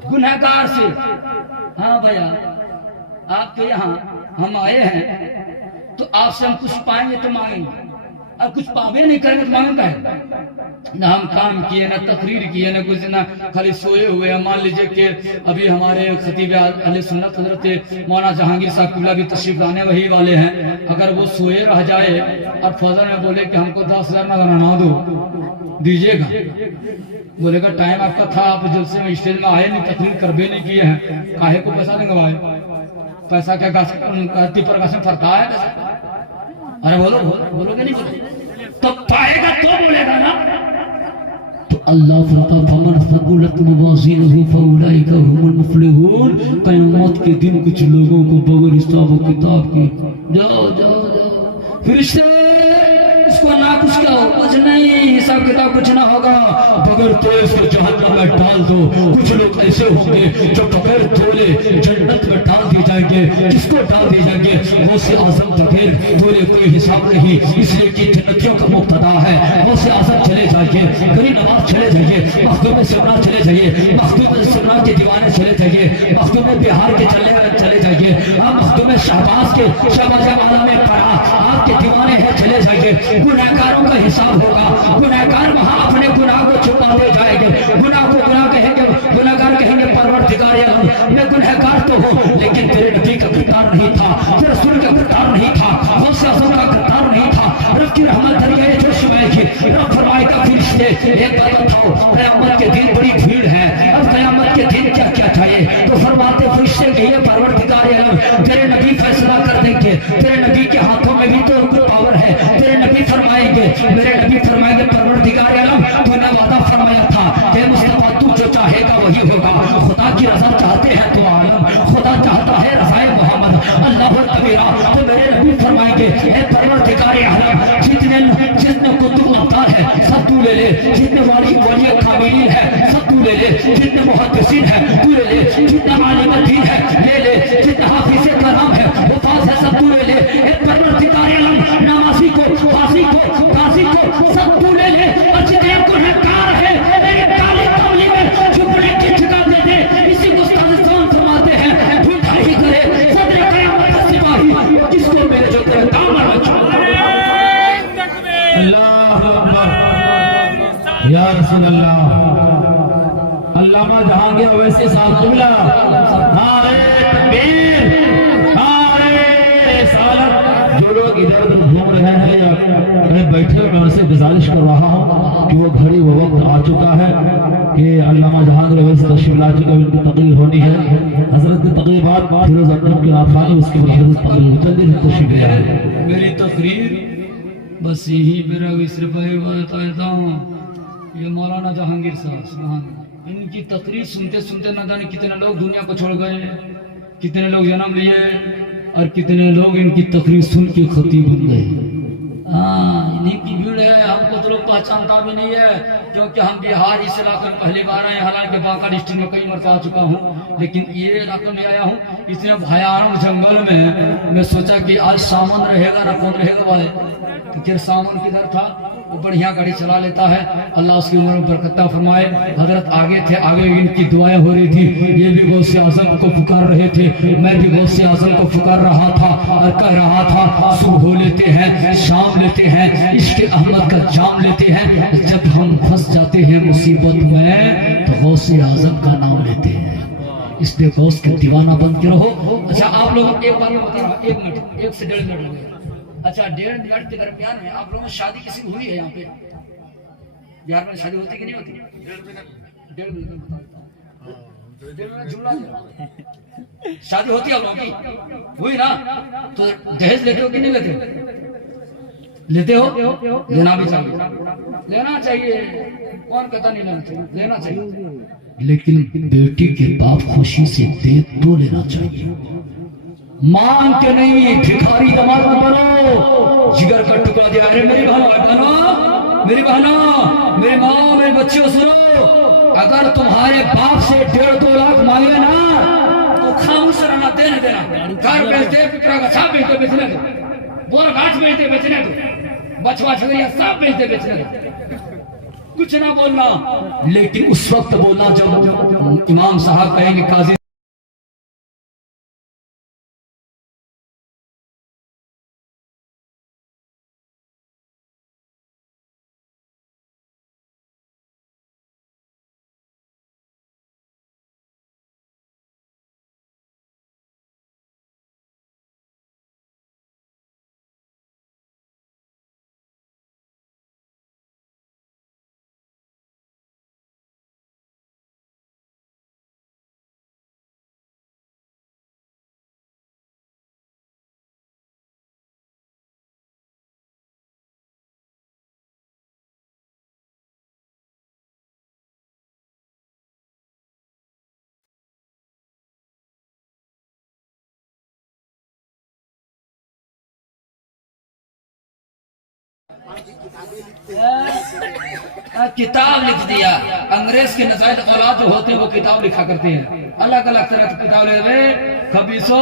गुनहगार से। हाँ भैया, आपके यहाँ हम आए हैं तो आपसे हम कुछ पाएंगे तो मांगेंगे, अब कुछ पावे नहीं करेंगे तो मांगे का ना। हम काम किए ना तकरीर किए ना कुछ, ना खाली सोए हुए हैं। मान लीजिए कि अभी हमारे खतीब अहले सुन्नत हजरत मौलाना जहांगीर साहब किबला भी तशरीफ लाने वही वाले हैं, अगर वो सोए रह जाए और फजर में बोले कि हमको 10,000 ना बना दो, दीजिएगा, बोलेगा टाइम आपका था, आप जलसे में स्टेज में आए नहीं, तकरीर करबे नहीं किए हैं, काहे को पैसा देंगे भाई, पैसा क्या धरती पर गाछ में फरता है। अरे बोलो बोलोगे नहीं, बोलो तो पाएगा तो बोलेगा ना। तो अल्लाह फमन फकुलत मवाज़ीनुहु फउलाइका हुमुल मुफ्लिहून, क़यामत के दिन कुछ लोगों को बगैर हिसाब किताब के जाओ जाओ जाओ फरिश्ते इसको ना कुछ क्या हो, कुछ नहीं, हिसाब किताब कुछ ना होगा, बगैर तोले इसको जहन्नम में डाल दो। कुछ लोग ऐसे होंगे जो बगैर तोले जन्नत में डाल दिए जाएंगे। किसको डाल दिए जाएंगे, गौसे आज़म बगैर तोले कोई हिसाब नहीं, इसलिए कि जन्नतियों का मुक्तदा है। गौसे आज़म चले जाइए, गरीब नवाज चले जाइए, मखदूम सिमरा चले जाइए, मखदूम सिमरा के दीवाने चले जाइए, मखदूम बिहार के चले जाइए, आप मखदूम शहबाज के शहबाज आला में पढ़ा आपके दीवाने हैं, चले जाइए। गुनहगारों का हिसाब होगा, गुनहगार वहां अपने गुनाह को छुपाते जाएंगे, गुनाह को गुनाह कहेंगे, गुनहगार कहेंगे परवरदिगार आलम मैं गुनहगार तो हूँ, लेकिन तेरे नबी का किरदार नहीं था, तेरे रसूल का किरदार नहीं था, गौसे आज़म का किरदार नहीं था। रब की रहमत दरिया जोश में की, रब फरमाएगा फरिश्ते एक बात बताओ, क़यामत के दिन बड़ी भीड़ है, अब क़यामत के दिन क्या क्या चाहिए, की रजा चाहते हैं तो आलम, खुदा चाहता है रज़ाए मोहम्मद। अल्लाह कबीरा तो मेरे नबी फरमाएंगे, ए परवरदिगार आलम, जितने कुतुब अब्दाल है सब तू ले ले, जितने वाली कामिलीन है सब तू ले ले, जितने मुहद्दिसीन है तू ले ले, जितना आलिम दीन है ले ले, जितना हाफिज़ कलाम है हुफ़ाज़ है सब तू ले ले। ए परवरदिगार आलम, नमाज़ी को, फासी को, काज़ी को सब तू ले ले, और जितने गुनहगार है मेरे काली कमली में झुकने की जगह दे दे। इसी को उस्ताद फरमाते हैं, भूखा ही करे सदर क़यामत का सिपाही, जिसको मेरे जो तेरे दामन में अल्लाहु अकबर या रसूल अल्लाह। अल्लामा जहांगीर ओवैसी साहब जुमला, नारे तकबीर, नारे रिसालत। जो लोग इधर उधर घूम रहे हैं या मैं बैठे हुए, मैं उनसे गुजारिश कर रहा हूँ कि वो घड़ी वो वक्त आ चुका है कि अल्लामा जहांगीर ओवैसी तशरीफ ला चुके, उनकी तकरीर होनी है। हजरत की तकरीर बाद फिरोज अकरम की नाफानी, उसके बाद हजरत तकरीर जल्दी से तशरीफ ले आए। मेरी तकरीर बस यही मेरा सिर्फ बताता हूँ। ये मौलाना जहांगीर साहब सुभान, इनकी तकरीर सुनते सुनते न जाने कितने लोग दुनिया को छोड़ गए, कितने लोग जन्म लिए और कितने लोग इनकी तकरीर सुन के खतीब बन गए। हाँ, इन्हीं की भीड़ है, हमको तो लोग पहचानता भी नहीं है, क्योंकि हम बिहार इस इलाके में पहली बार आए। हालांकि बांका डिस्ट्रिक्ट में कई मरतबा आ चुका हूँ, लेकिन ये इलाके में आया हूँ। इतने भयानक जंगल में मैं सोचा कि आज सामान रहेगा ना कौन रहेगा भाई, तो फिर सामान किधर था, वो बढ़िया गाड़ी चला लेता है। अल्लाह उसकी उम्र में बरकत फरमाए। हजरत आगे थे, आगे इनकी दुआएं हो रही थी, ये भी गौसे आजम को पुकार रहे थे, मैं भी गौसे आजम को पुकार रहा था और कह रहा था, सुबह लेते हैं, शाम लेते हैं, इश्क अहमद का जाम लेते हैं, जब हम फंस जाते हैं मुसीबत में तो गौसे आजम का नाम लेते हैं। इसलिए गौस का दीवाना बन के रहो। अच्छा, आप लोग एक बात मैं बता रहा हूँ, 1 मिनट, 1 से 1.5 मिनट हो गए। अच्छा, 1.5 मिनट के दरमियान में आप लोगों में शादी किसी की हुई है? यहाँ पे बिहार में शादी होती कि नहीं होती? 1.5 मिनट में बता देता हूँ। 1.5 मिनट जुमला शादी होती है आप लोगों की? हुई ना? तो दहेज लेते हो कि नहीं लेते? लेते हो? लेना भी चाहिए, लेना चाहिए। कौन कहता नहीं लेना चाहिए? लेना चाहिए, लेकिन बेटी के बाप खुशी से दे तो लेना चाहिए, मांग के नहीं। भिखारी दामाद मत बनो, जिगर का टुकड़ा दिया। अरे मेरी बहनों, मेरी बहनों, मेरी माँ, मेरे बच्चों सुनो, अगर तुम्हारे बाप से 1.5-2 लाख मांगे ना तो खामोश रहना, देने देना। घर बेचते, पिपरा का छाप बेचते बेचने दो, बोर घाट बेचते बेचने दो, बछवा छगड़िया सब बेचते बेचने दो, कुछ ना बोलना। लेकिन उस वक्त बोलना जब इमाम साहब कहेंगे काजी किताब लिख दिया। अंग्रेज के नजायद औलाद जो होते हैं वो किताब लिखा करते हैं, अलग अलग तरह की किताब ले रहे। खबीसो,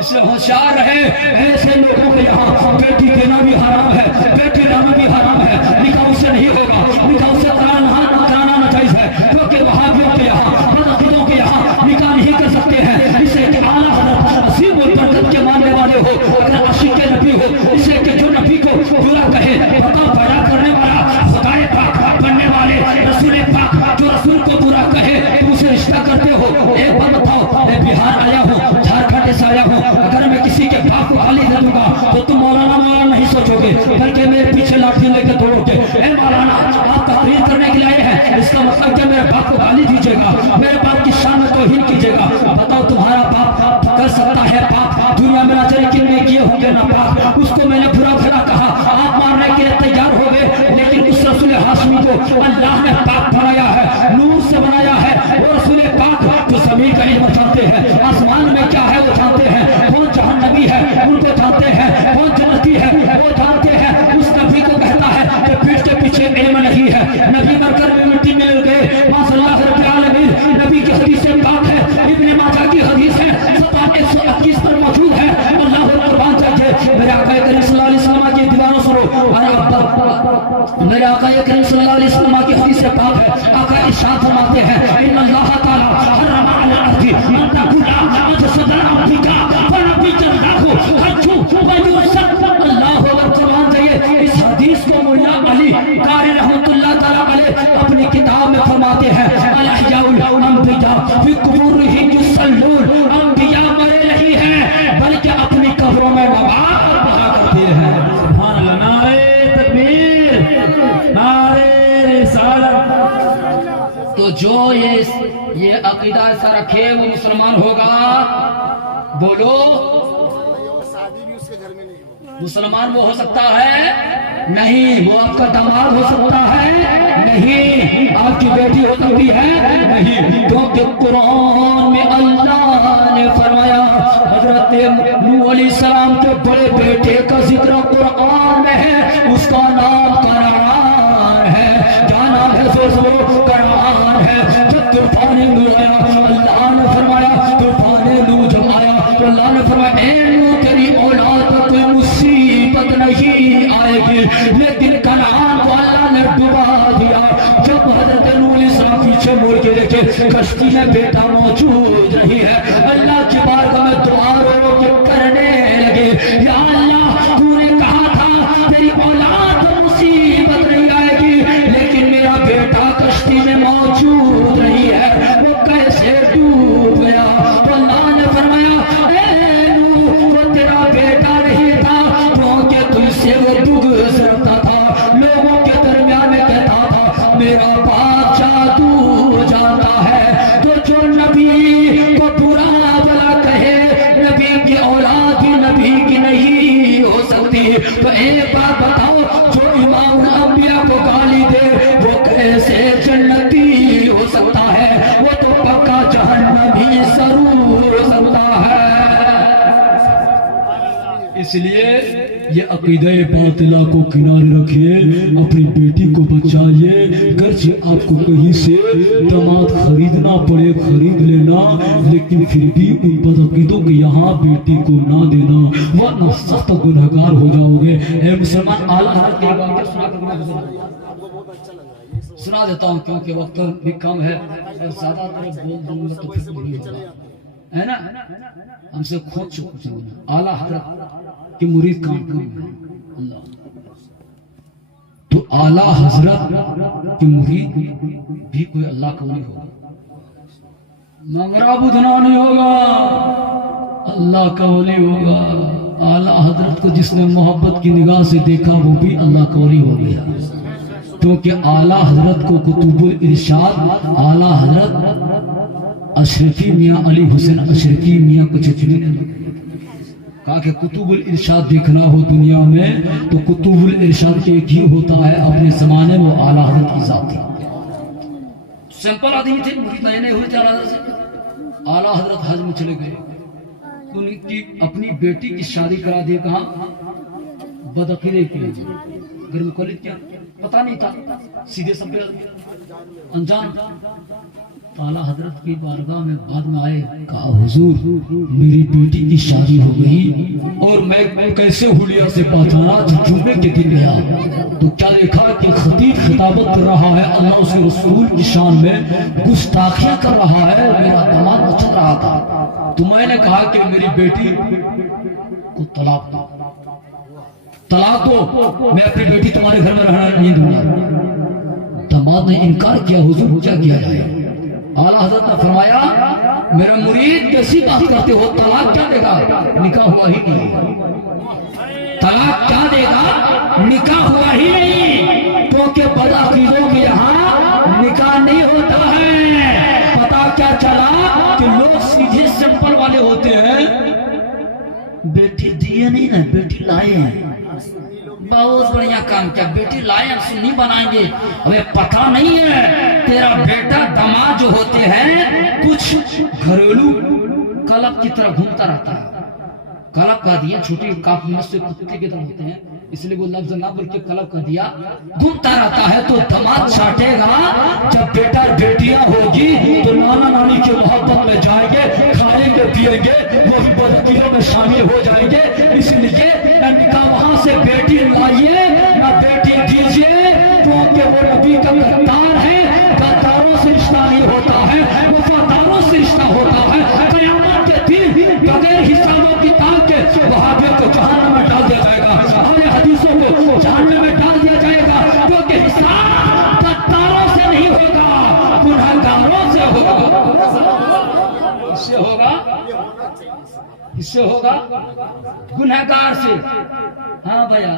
इससे होशियार रहे। ऐसे लोगों को यहाँ बेटी देना भी हराम है, बेटी लाना भी हराम है, निकाह उससे नहीं होगा, निकाह उससे कराना नाजायज है, क्योंकि वहाबियों के यहाँ, बदअकीदों के यहाँ निकाह नहीं कर सकते हैं। इसे आला हज़रत असीम और बरकत के मानने वाले हो, अगर आशिक के नबी हो, इसे कि जो नबी को बुरा कहे, बताओ पैदा करने वाला, खुदाए पाक बनने वाले रसूल पाक, जो रसूल को बुरा कहे तुम उसे रिश्ता करते हो। एक बार बताओ, मैं बिहार आया हूँ, झारखंड से आया हूँ, अगर मैं किसी के बाप को गाली दे दूंगा तो तुम मौलाना नहीं सोचोगे, बल्कि मेरे पीछे लाठी लेकर दौड़ोगे। ए मौलाना, आप तकरीर करने के लिए आए हैं, इसका मतलब कि मेरे बाप को गाली दीजिएगा, मेरे बाप की शान में तौहीन कीजिएगा। बताओ, तुम्हारा बाप कर सकता है पाप? दुनिया में ना चले कितने किए होंगे ना पाप। उसको मैंने बुरा भला कहा, आप मारने के लिए तैयार हो गए, लेकिन उस रसूल हाशमी को अल्लाह ने पाक बनाया है, नूर से बनाया है। वो रसूल पाक तो जमीन का इल्म जानते हैं, आसमान में क्या है वो जानते हैं, कौन जहन्नमी है उनको जानते हैं, कौन जन्नती है वो जानते हैं। उस नबी को कहता है कि पीठ के पीछे इल्म नहीं है, नबी मरकर भी मिट्टी में मिल गए। माशाअल्लाह रब्बिल आलमीन, नबी की हदीस से पाक है, इब्ने माजा की हदीस है, 121 पर मौजूद है। अल्लाह कुर्बान चाहिए मेरे आका करीम सल्लल्लाहु अलैहि वसल्लम की दीवारों सुनो। मेरे आका करीम सल्लल्लाहु अलैहि वसल्लम की हदीस से पाक है, आका इरशाद फरमाते हैं इन्नल्लाह ताला हर्रमा अल अर्दी अन तकुला मजसदन अब्दिका फनबी जल्लाहु हज्जु व युसद। अल्लाहु अकबर कुर्बान चाहिए। इस हदीस को मुल्ला अली कारी रहमतुल्लाह ताला अलैह अपनी किताब में फरमाते हैं अल अहयाउल अंबिया फी कुबूरिहिम युसल्लून। अंबिया मरे नहीं हैं बल्कि अपनी कब्रों में नमाज पढ़ा करते हैं। सुभान अल्लाह। नारे तकबीर, नारे रिसालत। तो जो ये अकीदा ऐसा रखे वो मुसलमान होगा। बोलो शादी भी उसके घर में नहीं होगी। मुसलमान वो हो सकता है नहीं, वो आपका दामाद हो सकता है नहीं, आपकी बेटी हो सकती है नहीं, क्योंकि कुरान में अल्लाह ने फरमाया हजरत नूह अलैहिस्सलाम के बड़े बेटे का जिक्र कुरान में है, उसका नाम कनान है। क्या नाम है? कनान है। जब तूफान नूह आया अल्लाह ने फरमाया, तूफान नूह जब आया तो अल्लाह ने फरमाया ए नूह तेरी औलाद पर कोई मुसीबत नहीं आएगी, लेकिन कनान को अल्लाह ने डुबा दिया। जब हजरत नूह अलैहिस्सलाम पीछे मुड़ के देखे कश्ती में बेटा मौजूद नहीं है, अल्लाह की बारगाह में दुआ रो के करने लगे या अल्लाह तूने कहा था तेरी औलाद पर मुसीबत नहीं आएगी, लेकिन मेरा बेटा कश्ती में मौजूद नहीं है, वो कैसे डूब गया? तो अल्लाह ने फरमाया ए नूह वो तेरा बेटा नहीं था, क्योंकि तुझसे वो गुजरता था, लोगों के दरमियान में कहता था मेरा बाप जादू जानता है। तो जो नबी को बुरा भला कहे, नबी की औलाद भी नबी की नहीं हो सकती। तो एक बात बताओ, जो इमाम अंबिया को गाली दे वो कैसे जन्नती हो सकता है? वो तो पक्का जहन्नमी जरूर हो सकता है। इसलिए ये अकीदे बातिला को किनारे रखिए, अपनी बेटी को बचाइए। गर्ज आपको कहीं से दामाद खरीदना पड़े खरीद लेना, लेकिन फिर भी उन बदअकीदों के यहाँ बेटी को ना देना, वरना सख्त गुनहगार हो जाओगे। ए मुसलमान, आला हज़रत की बात सुना देता हूँ क्योंकि वक्त भी कम है और ज्यादा तरफ बोल दूंगा तो फिर नहीं होगा, है ना? हमसे खोज चुके आला हज़रत कि मुरीद कानपुर में अल्लाह, तो आला हजरत के मुरीद भी कोई अल्लाह का वली होगा, मंगरा बुधना नहीं होगा, अल्लाह का वली होगा। आला हजरत को जिसने मोहब्बत की निगाह से देखा वो भी अल्लाह का वली हो गया, क्योंकि आला हजरत को कुतुबुल इरशाद आला हजरत अशरफी मियाँ अली हुसैन अशरफी मियाँ को चिट्ठी ने कहा कि कुतुबुल इरशाद देखना हो दुनिया में तो कुतुबुल इरशाद एक ही होता है, अपने जमाने में आला हजरत की जात थी। सिंपल आदमी थे, मुरीद नए हुए थे। आला हजरत हज में चले गए, उनकी अपनी बेटी की शादी करा दी। कहाँ? बदअकीदे के घर में कॉलेज क्या पता नहीं था, सीधे सब अनजान। आला हजरत की बारगाह में बाद में आए, कहा हुजूर मेरी बेटी की शादी हो गई और मैं कैसे हुलिया से पहचाना? जुम्मे के दिन गया तो क्या देखा कि खतीब खिताबत कर रहा है, अल्लाह उसके रसूल की शान में गुस्ताखियां कर रहा है, मेरा दिमाग मचल रहा था। तो मैंने कहा कि मेरी बेटी को तलाक दो, तलाक दो, मैं अपनी बेटी तुम्हारे घर में रहना नहीं दूंगा। दामाद ने इनकार किया, हुजूर क्या किया जाए? आला हज़रत ने फरमाया मेरा मुरीद कैसी बात करते हो, तलाक क्या देगा? निकाह हुआ ही नहीं। तलाक क्या देगा? निकाह हुआ ही नहीं, क्योंकि बदअकीदों के यहाँ निकाह नहीं होता है। पता क्या चला कि लोग सीधे सिंपल वाले होते हैं, बेटी दिए नहीं ना, बेटी लाए हैं, बहुत बढ़िया काम किया, बेटी लाए हम सुन्नी बनाएंगे। अबे पता नहीं है तेरा बेटा दामाद जो होते हैं कुछ घरेलू कलप की तरह घूमता रहता है। कलप का दिया छोटी काफी से कुत्ते की तरह होते हैं, इसलिए वो लफ्ज ना बोल के कलप कर दिया, घूमता रहता है। तो दामाद चाटेगा, जब बेटा बेटियां होगी तो नाना नानी की मोहब्बत में जाएंगे, खाएंगे पिएंगे, वो भी बदकियों में शामिल हो जाएंगे। इसलिए न निकाह वहां से बेटी लाइए न बेटी दीजिए, क्योंकि वो नबी का गद्दार है। गद्दारों से रिश्ता नहीं होता है, वफादारों से रिश्ता होता है। कयामत के दिन बगैर हिसाबों किताब के वहाबियों को जहन्नम में डाल दिया जाएगा, हमारे हदीसों को जहन्नम में डाल दिया जाएगा, क्योंकि हिसाब गद्दारों से नहीं होगा, गुनहगारों से होगा। इससे होगा, इससे होगा गुनहगार से। हाँ भैया,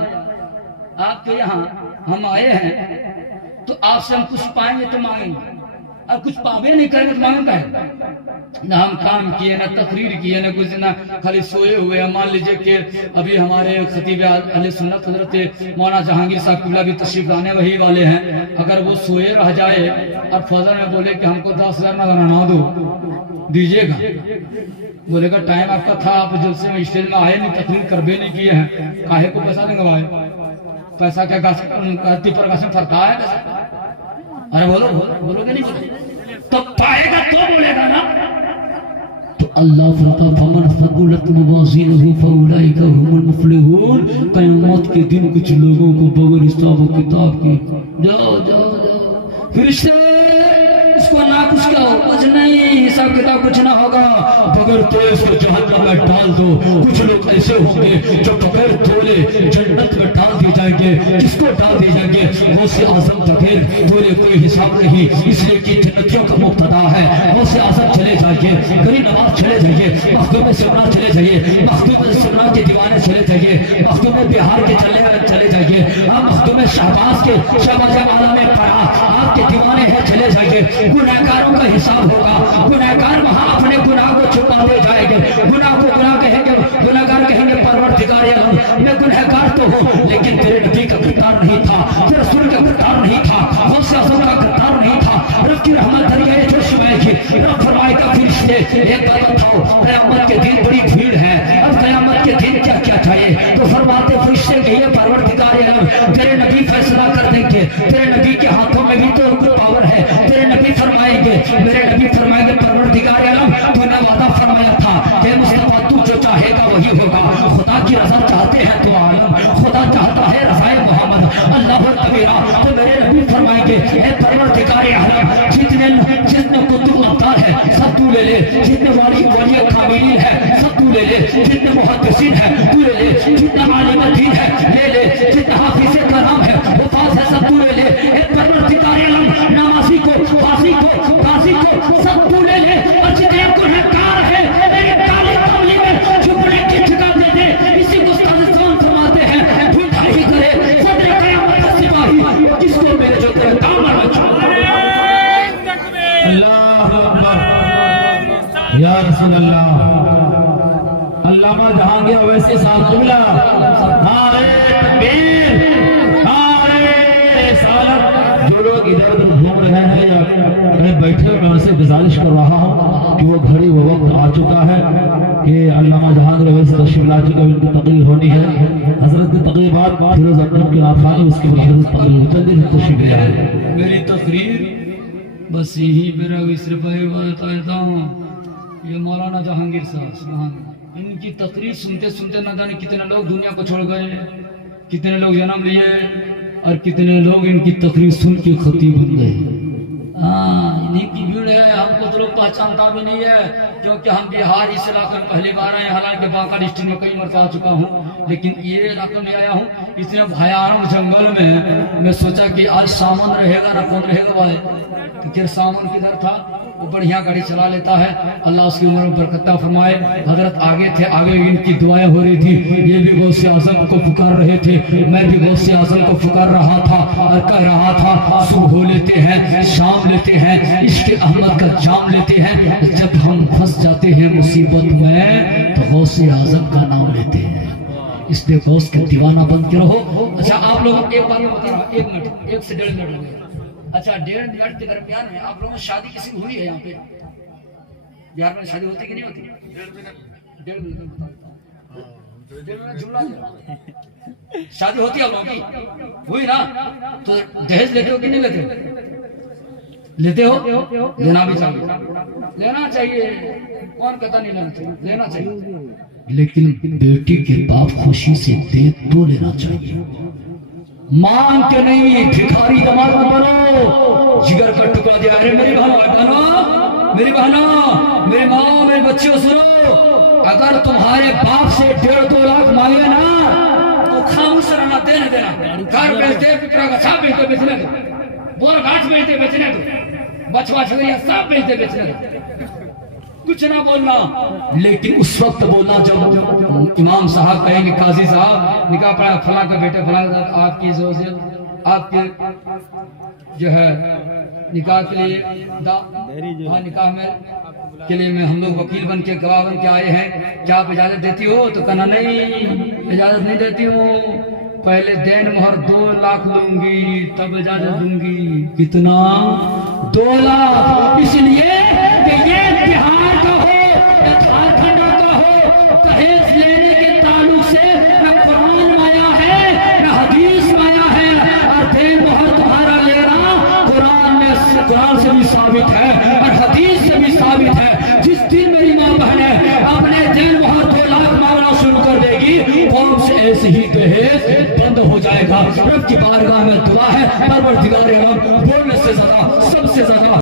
आपके यहाँ हम आए हैं तो आपसे हम कुछ पाएंगे तो मांगेंगे, अब कुछ पावे नहीं करेंगे तो मांगे कहें। ना हम काम किए, ना तकरीर किए, ना कुछ, ना खाली सोए हुए हैं। मान लीजिए कि अभी हमारे खतीब अहले सुन्नत हजरत मौलाना जहांगीर साहब किबला भी तशरीफ लाने वही वाले हैं। अगर वो सोए रह जाए और फजर में बोले कि हमको 10,000 नजराना दो, दीजिएगा? बोलेगा टाइम आपका था, आप जलसे में स्टेज में आए नहीं, तकरीर करबे नहीं किए हैं, काहे को पैसा देंगे भाई? पैसा क्या पर गाछ में फरता है? अरे बोलो, बोलोगे नहीं? तो पाएगा तो बोलेगा ना। तो अल्लाह फरमाता फमन फकुलत मवाज़ीनुहु फउलाइका हुमुल मुफ्लिहून। क़यामत के दिन कुछ लोगों को बगैर हिसाब किताब के जाओ जाओ जाओ फरिश्ते इसको ना कुछ क्या हो, कुछ नहीं, हिसाब किताब कुछ ना होगा, बगैर तोले इसको जहन्नम में डाल दो। कुछ लोग ऐसे होंगे जो बगैर तोले जन्नत में डाल दिए जाएंगे। किसको डाल दिए जाएंगे? गौसे आज़म बगैर तोले कोई हिसाब नहीं, इसलिए कि जन्नतियों का मुब्तदा है। गौसे आज़म चले जाइए, गरीब नवाज चले जाइए, मखदूम सिमरा चले जाइए, मखदूम सिमरा के दीवाने चले जाइए, मखदूम बिहार के चले जाइए, आप मखदूम शहबाज के शहबाज आला में पढ़ा आपके दीवाने हैं, चले जाइए। गुनहगारों का हिसाब होगा, गुनहगार वहां अपने गुनाह को छुपाते जाएंगे, गुनाह को गुनाह कहेंगे, गुनहगार कहेंगे परवरदिगार आलम मैं गुनहगार तो हूँ, लेकिन तेरे नबी का किरदार नहीं था, तेरे रसूल का किरदार नहीं था, गौसे आज़म का किरदार नहीं था। रब की रहमत दरिया जो शिमाएगी, रब फरमाएगा फरिश्ते एक बात बताओ, क़यामत के दिन बड़ी भीड़ है, अब क़यामत के दिन क्या क्या चाहिए? तो फरमाते फरिश्ते कहिए परवरदिगार आलम तेरे नबी फैसला कर देंगे, तेरे नबी के हाथों में भी तो पावर है। तेरे नबी फरमाएंगे, मेरे नबी फरमाएंगे परवरदिगार आलम तूने वादा फरमाया था कि मुस्तफा तू जो चाहेगा वही होगा। खुदा की रज़ा चाहते हैं तो आलम, खुदा चाहता है रज़ाए मोहम्मद अल्लाह कबीरा। तो मेरे नबी फरमाएंगे ए परवरदिगार आलम जितने कुतुब अब्दाल है सब तू ले ले, जितने वाली कामिलीन है सब तू ले ले, जितने मुहद्दिसीन है तू ले ले, जितना आलिम दीन है ले ले, जितना हाफिज़ कलाम है हुफ़ाज़ है सब तू ले ले। ए परवरदिगार आलम नमाज़ी को, फासी को सब तू ले ले, और जितने गुनहगार है मेरे काली कमली में झुकने की जगह दे दे। इसी को उस्ताद फरमाते हैं भूखा ही करे सदर क़यामत का सिपाही, जिसको मेरे जो तेरे दामन में छू। अल्लाहु अकबर या रसूल अल्लाह। अल्लामा जहांगीर ओवैसी साहब जुमला नारे तकबीर, नारे रिसालत। जो लोग इधर उधर घूम रहे हैं या बैठे हुए, मैं उनसे गुजारिश कर रहा हूँ कि वो घड़ी वो वक्त आ चुका है कि अल्लामा जहांगीर ओवैसी तशरीफ ला चुके, उनकी तकरीर होनी है। हजरत की तकरीर बाद फिरोज अकरम की नाफानी, उसके बाद हजरत तकरीर जल्दी से तशरीफ ले जाए। मेरी तकरीर बस यही मेरा सिर्फ बताता हूँ, ये मौलाना जहांगीर साहब, इनकी तकरीर सुनते सुनते न जाने कितने लोग दुनिया को छोड़ गए, कितने लोग जन्म लिए और कितने लोग इनकी तकरीर सुन के खतीब बन गए। हाँ, इन्हीं की भीड़ है, हमको तो लोग पहचानता भी नहीं है, क्योंकि हम बिहार इस इलाके में पहली बार आए। हालांकि बांका डिस्ट्रिक्ट में कई मरतबा आ चुका हूँ, लेकिन ये इलाके में आया हूँ। इतने भयानक जंगल में मैं सोचा कि आज सामान रहेगा ना कौन रहेगा भाई, तो फिर सामान किधर था, वो बढ़िया गाड़ी चला लेता है, अल्लाह उसकी उम्र में बरकत फरमाए। हजरत आगे थे, आगे इनकी दुआएं हो रही थी, ये भी गौसे आज़म को पुकार रहे थे, मैं भी गौसे आज़म को पुकार रहा था और कह रहा था सुबह लेते हैं, शाम लेते हैं, इश्क़ अहमद का जाम लेते हैं, जब हम फंस जाते हैं मुसीबत में तो गौसे आज़म का नाम लेते हैं। इसलिए गौस का दीवाना बन के रहो। अच्छा आप लोग एक बात मैं बता रहा हूँ, 1 मिनट 1 से 1.5 मिनट लगे। अच्छा 1.5 मिनट के दरमियान में आप लोगों में शादी किसी की हुई है यहाँ पे? बिहार में शादी होती कि नहीं होती? 1.5 मिनट में बता देता हूँ। 1.5 मिनट जुमला दे। शादी होती है आप लोगों की? हुई ना? तो दहेज लेते हो कि नहीं लेते हो? लेते हो? लेना भी चाहिए, लेना चाहिए, कौन कहता नहीं लेना चाहिए, लेना चाहिए। लेकिन बेटी के बाप खुशी से दे तो लेना चाहिए, मांग के नहीं। भिखारी दामाद मत बनो, जिगर का टुकड़ा दिया। अरे मेरी बहनों, मेरी बहनों, मेरी माँ, मेरे बच्चों सुनो, अगर तुम्हारे बाप से 1.5-2 लाख मांगे ना तो खामोश रहना, देने देना। घर बेचते, पिपरा का छाप बेचते, बेचने दो। बोरा घाट बेचते, बेचने दो। बचवा छुरिया सब बेचते, बेचने दो। कुछ ना बोलना, लेकिन उस वक्त बोलना जब इमाम साहब कहेंगे, काजी साहब निकाह पढ़ा फला का बेटे, फला का, आपकी आपके जो है निकाह के लिए निकाह में के लिए मैं हम लोग वकील बन के गवाह बन के आए हैं, क्या आप इजाजत देती हो? तो कहना नहीं, इजाजत नहीं देती हूँ, पहले देन मोहर 2 लाख लूंगी तब इजाजत दूंगी। कितना? 2 लाख। इसलिए कि ये बिहार का हो या झारखंड का हो, दहेज लेने के ताल्लुक से न कुरान में आया है न हदीस में आया है। और देन मोहर तुम्हारा लेना कुरान से भी साबित है और हदीस से भी साबित है। जिस दिन मेरी माँ बहनें अपने देन मोहर 2 लाख मांगना शुरू कर देगी, कौन से ऐसे ही दहेज बंद हो जाएगा। रब की बारगाह में दुआ है, परवरदिगार आलम बोलने से ज्यादा, सबसे ज्यादा